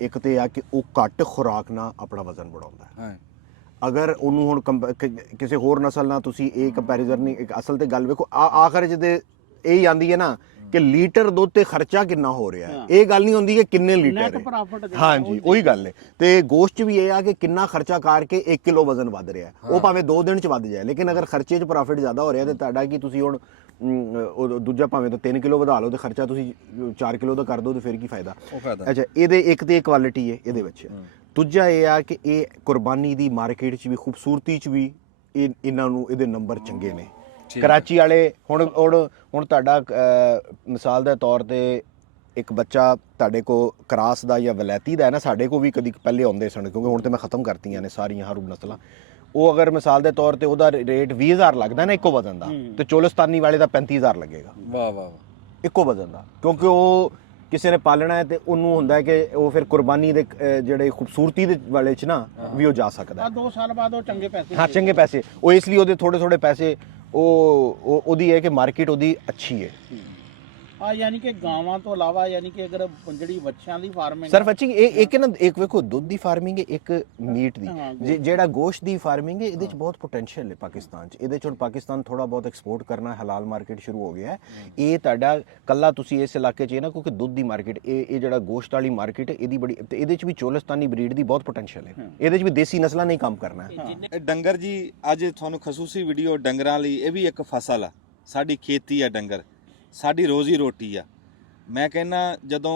ਇੱਕ ਤੇ ਆ ਕਿ ਉਹ ਘੱਟ ਖੁਰਾਕ ਨਾਲ ਆਪਣਾ ਵਜ਼ਨ ਵਧਾਉਂਦਾ ਹੈ। ਅਗਰ ਉਹਨੂੰ ਹੁਣ ਕਿਸੇ ਹੋਰ ਨਸਲ ਨਾਲ ਤੁਸੀਂ ਇਹ ਕੰਪੈਰੀਜ਼ਨ ਨਹੀਂ, ਅਸਲ ਤੇ ਗੱਲ ਵੇਖੋ ਆਖਰ ਜਿਹਦੇ ਇਹ ਆਂਦੀ ਹੈ ਨਾ ਕਿ ਲੀਟਰ ਦੁੱਧ ਤੇ ਖਰਚਾ ਕਿੰਨਾ ਹੋ ਰਿਹਾ ਹੈ। ਇਹ ਗੱਲ ਨਹੀਂ ਹੁੰਦੀ ਕਿ ਕਿੰਨੇ ਲੀਟਰ ਹੈ। ਹਾਂਜੀ, ਉਹੀ ਗੱਲ ਹੈ। ਤੇ ਗੋਸ਼ਤ 'ਚ ਵੀ ਇਹ ਆ ਕਿ ਕਿੰਨਾ ਖਰਚਾ ਕਰਕੇ 1 ਕਿਲੋ ਵਜ਼ਨ ਵੱਧ ਰਿਹਾ। ਉਹ ਭਾਵੇਂ 2 ਦਿਨ 'ਚ ਵੱਧ ਜਾਏ, ਲੇਕਿਨ ਅਗਰ ਖਰਚੇ 'ਚ ਪ੍ਰੋਫਿਟ ਜ਼ਿਆਦਾ ਹੋ ਰਿਹਾ ਤੇ ਤੁਹਾਡਾ ਕੀ, ਤੁਸੀਂ ਹੁਣ ਦੂਜਾ ਭਾਵੇਂ ਤਾਂ 3 ਕਿਲੋ ਵਧਾ ਲਓ ਤੇ ਖਰਚਾ ਤੁਸੀਂ 4 ਕਿਲੋ ਦਾ ਕਰ ਦਿਓ, ਤੇ ਫਿਰ ਕੀ ਫਾਇਦਾ? ਅੱਛਾ, ਇਹਦੇ ਇੱਕ ਤੇ ਕੁਆਲਿਟੀ ਹੈ ਇਹਦੇ ਵਿੱਚ। ਦੂਜਾ ਇਹ ਆ ਕਿ ਇਹ ਕੁਰਬਾਨੀ ਦੀ ਮਾਰਕੀਟ 'ਚ ਵੀ, ਖੂਬਸੂਰਤੀ 'ਚ ਵੀ ਇਹਨਾਂ ਨੂੰ ਇਹਦੇ ਨੰਬਰ ਚੰਗੇ ਨੇ। ਕਰਾਚੀ ਵਾਲੇ ਹੁਣ ਤੁਹਾਡਾ ਮਿਸਾਲ ਦੇ ਤੌਰ ਤੇ ਇੱਕ ਬੱਚਾ ਤੁਹਾਡੇ ਕੋ ਕਰਾਸ ਦਾ ਜਾਂ ਵਲੈਤੀ ਦਾ ਹੈ ਨਾ, ਸਾਡੇ ਕੋ ਵੀ ਕਦੀ ਪਹਿਲੇ ਆਉਂਦੇ ਸਨ, ਕਿਉਂਕਿ ਹੁਣ ਤੇ ਮੈਂ ਖਤਮ ਕਰਤੀਆਂ ਨੇ ਸਾਰੀਆਂ ਹਰਬ ਨਸਲਾਂ। ਉਹ ਅਗਰ ਮਿਸਾਲ ਦੇ ਤੌਰ ਤੇ ਉਹਦਾ ਰੇਟ 20,000 ਲੱਗਦਾ ਨਾ ਇੱਕੋ ਵਜ਼ਨ ਦਾ, ਤੇ ਚੋਲਿਸਤਾਨੀ ਵਾਲੇ ਦਾ 35,000 ਲੱਗੇਗਾ। ਵਾਹ ਵਾਹ, ਇੱਕੋ ਵਜ਼ਨ ਦਾ। ਕਿਉਂਕਿ ਉਹ ਕਿਸੇ ਨੇ ਪਾਲਣਾ ਹੈ ਤੇ ਉਹਨੂੰ ਹੁੰਦਾ ਹੈ ਕਿ ਉਹ ਫਿਰ ਕੁਰਬਾਨੀ ਦੇ ਜਿਹੜੇ ਖੂਬਸੂਰਤੀ ਦੇ ਵਾਲੇ 'ਚ ਨਾ ਵੀ ਉਹ ਜਾ ਸਕਦਾ ਹੈ। 2 ਸਾਲ ਬਾਅਦ ਉਹ ਚੰਗੇ ਪੈਸੇ, ਹਾਂ ਚੰਗੇ ਪੈਸੇ, ਉਹ ਇਸ ਲਈ ਉਹਦੇ ਥੋੜੇ ਪੈਸੇ ਉਹਦੀ ਹੈ ਕਿ ਮਾਰਕੀਟ ਉਹਦੀ ਅੱਛੀ ਹੈ। ਯਾਨੀ ਕਿ ਗਾਵਾਂ ਤੋਂ ਇਲਾਵਾ ਯਾਨੀ ਕਿ ਅਗਰ ਜਿਹੜੀ ਵੱਛਿਆਂ ਦੀ ਫਾਰਮਿੰਗ ਸਰ ਬੱਚੀ ਇੱਕ ਵੇਖੋ ਦੁੱਧ ਦੀ ਫਾਰਮਿੰਗ ਹੈ, ਇੱਕ ਮੀਟ ਦੀ। ਜਿਹੜਾ ਗੋਸ਼ਤ ਦੀ ਫਾਰਮਿੰਗ ਹੈ, ਇਹਦੇ 'ਚ ਬਹੁਤ ਪੋਟੈਂਸ਼ੀਅਲ ਹੈ ਪਾਕਿਸਤਾਨ 'ਚ। ਇਹਦੇ 'ਚ ਹੁਣ ਪਾਕਿਸਤਾਨ ਥੋੜਾ ਬਹੁਤ ਐਕਸਪੋਰਟ ਕਰਨਾ, ਹਲਾਲ ਮਾਰਕੀਟ ਸ਼ੁਰੂ ਹੋ ਗਿਆ ਹੈ। ਇਹ ਤੁਹਾਡਾ ਕੱਲਾ ਤੁਸੀਂ ਇਸ ਇਲਾਕੇ 'ਚ ਨਾ, ਕਿਉਂਕਿ ਦੁੱਧ ਦੀ ਮਾਰਕੀਟ, ਇਹ ਜਿਹੜਾ ਗੋਸ਼ਤ ਵਾਲੀ ਮਾਰਕੀਟ ਹੈ ਇਹਦੀ ਬੜੀ, ਤੇ ਇਹਦੇ 'ਚ ਵੀ ਚੋਲਿਸਤਾਨੀ ਬਰੀਡ ਦੀ ਬਹੁਤ ਪੋਟੈਂਸ਼ੀਅਲ ਹੈ। ਇਹਦੇ 'ਚ ਵੀ ਦੇਸੀ ਨਸਲਾਂ ਨਹੀਂ ਕੰਮ ਕਰਨਾ ਹੈ। ਡੰਗਰ ਜੀ, ਅੱਜ ਤੁਹਾਨੂੰ ਖਸੂਸੀ ਵੀਡੀਓ ਡੰਗਰਾਂ ਲਈ, ਇਹ ਵੀ ਇੱਕ ਫਸਲ ਆ, ਸਾਡੀ ਖੇਤੀ ਆ ਡੰਗਰ, ਸਾਡੀ ਰੋਜ਼ੀ ਰੋਟੀ ਆ। ਮੈਂ ਕਹਿੰਦਾ ਜਦੋਂ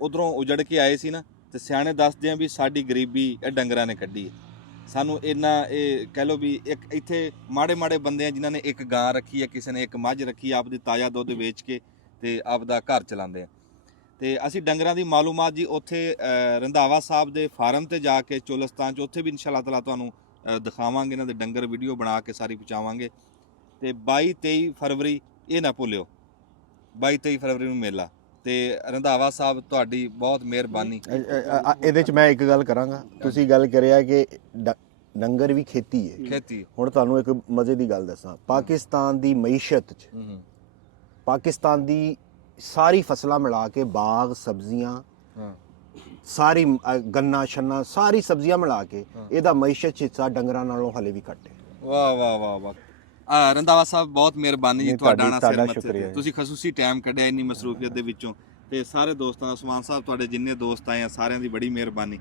ਉਧਰੋਂ ਉਜੜ ਕੇ ਆਏ ਸੀ ਨਾ, ਤੇ ਸਿਆਣੇ ਦੱਸਦੇ ਆ ਵੀ ਸਾਡੀ ਗਰੀਬੀ ਇਹ ਡੰਗਰਾਂ ਨੇ ਕੱਢੀ ਹੈ। ਸਾਨੂੰ ਇੰਨਾ, ਇਹ ਕਹਿ ਲਓ ਵੀ ਇੱਕ ਇੱਥੇ ਮਾੜੇ ਬੰਦੇ ਆ ਜਿਨ੍ਹਾਂ ਨੇ ਇੱਕ ਗਾਂ ਰੱਖੀ ਹੈ, ਕਿਸੇ ਨੇ ਇੱਕ ਮੱਝ ਰੱਖੀ, ਆਪਦੀ ਤਾਜ਼ਾ ਦੁੱਧ ਵੇਚ ਕੇ ਤੇ ਆਪਦਾ ਘਰ ਚਲਾਉਂਦੇ ਆ। ਤੇ ਅਸੀਂ ਡੰਗਰਾਂ ਦੀ ਮਾਲੂਮਾਤ ਜੀ ਉੱਥੇ ਰੰਧਾਵਾ ਸਾਹਿਬ ਦੇ ਫਾਰਮ ਤੇ ਜਾ ਕੇ ਚੋਲਿਸਤਾਨ 'ਚ, ਉੱਥੇ ਵੀ ਇਨਸ਼ਾਅੱਲਾ ਤਾਲਾ ਤੁਹਾਨੂੰ ਦਿਖਾਵਾਂਗੇ, ਇਹਨਾਂ ਦੇ ਡੰਗਰ ਵੀਡੀਓ ਬਣਾ ਕੇ ਸਾਰੀ ਪਹੁੰਚਾਵਾਂਗੇ। ਤੇ 22-23 ਫਰਵਰੀ ਇਹ ਨਾ ਭੁੱਲਿਓ। 22-23 ਫਰਵਰੀ ਨੂੰ ਮੇਲਾ ਤੇ ਰੰਧਾਵਾ ਸਾਹਿਬ ਤੁਹਾਡੀ ਬਹੁਤ ਮਿਹਰਬਾਨੀ। ਇਹਦੇ 'ਚ ਮੈਂ ਇੱਕ ਗੱਲ ਕਰਾਂਗਾ। ਤੁਸੀਂ ਗੱਲ ਕਰਿਆ ਕਿ ਡੰਗਰ ਵੀ ਖੇਤੀ ਹੈ। ਖੇਤੀ ਹੁਣ ਤੁਹਾਨੂੰ ਇੱਕ ਮਜ਼ੇ ਦੀ ਗੱਲ ਦੱਸਾਂ। ਪਾਕਿਸਤਾਨ ਦੀ ਮਈਸ਼ਤ 'ਚ ਪਾਕਿਸਤਾਨ ਦੀ ਸਾਰੀ ਫਸਲਾਂ ਮਿਲਾ ਕੇ ਬਾਗ ਸਬਜ਼ੀਆਂ ਸਾਰੀ ਗੰਨਾ ਛੰਨਾ ਸਾਰੀ ਸਬਜ਼ੀਆਂ ਮਿਲਾ ਕੇ ਇਹਦਾ ਮਈਸ਼ਤ 'ਚ ਹਿੱਸਾ ਡੰਗਰਾਂ ਨਾਲੋਂ ਹਲੇ ਵੀ ਘੱਟ ਹੈ। ਵਾਹ ਵਾਹ ਵਾਹ ਵਾਹ। ਰੰਧਾਵਾ ਸਾਹਿਬ ਬਹੁਤ ਮਿਹਰਬਾਨੀ ਜੀ ਤੁਹਾਡਾ ਨਾ ਸਿਰ ਮੱਥੇ ਸ਼ੁਕਰੀਆ ਤੇ। ਤੁਸੀਂ ਖਸੂਸੀ ਟਾਈਮ ਕੱਢਿਆ ਇੰਨੀ ਮਸਰੂਫੀਅਤ ਦੇ ਵਿੱਚੋਂ, ਤੇ ਸਾਰੇ ਦੋਸਤਾਂ ਦਾ, ਉਸਮਾਨ ਸਾਹਿਬ ਤੁਹਾਡੇ ਜਿੰਨੇ ਦੋਸਤ ਆਏ ਆ ਸਾਰਿਆਂ ਦੀ ਬੜੀ ਮਿਹਰਬਾਨੀ।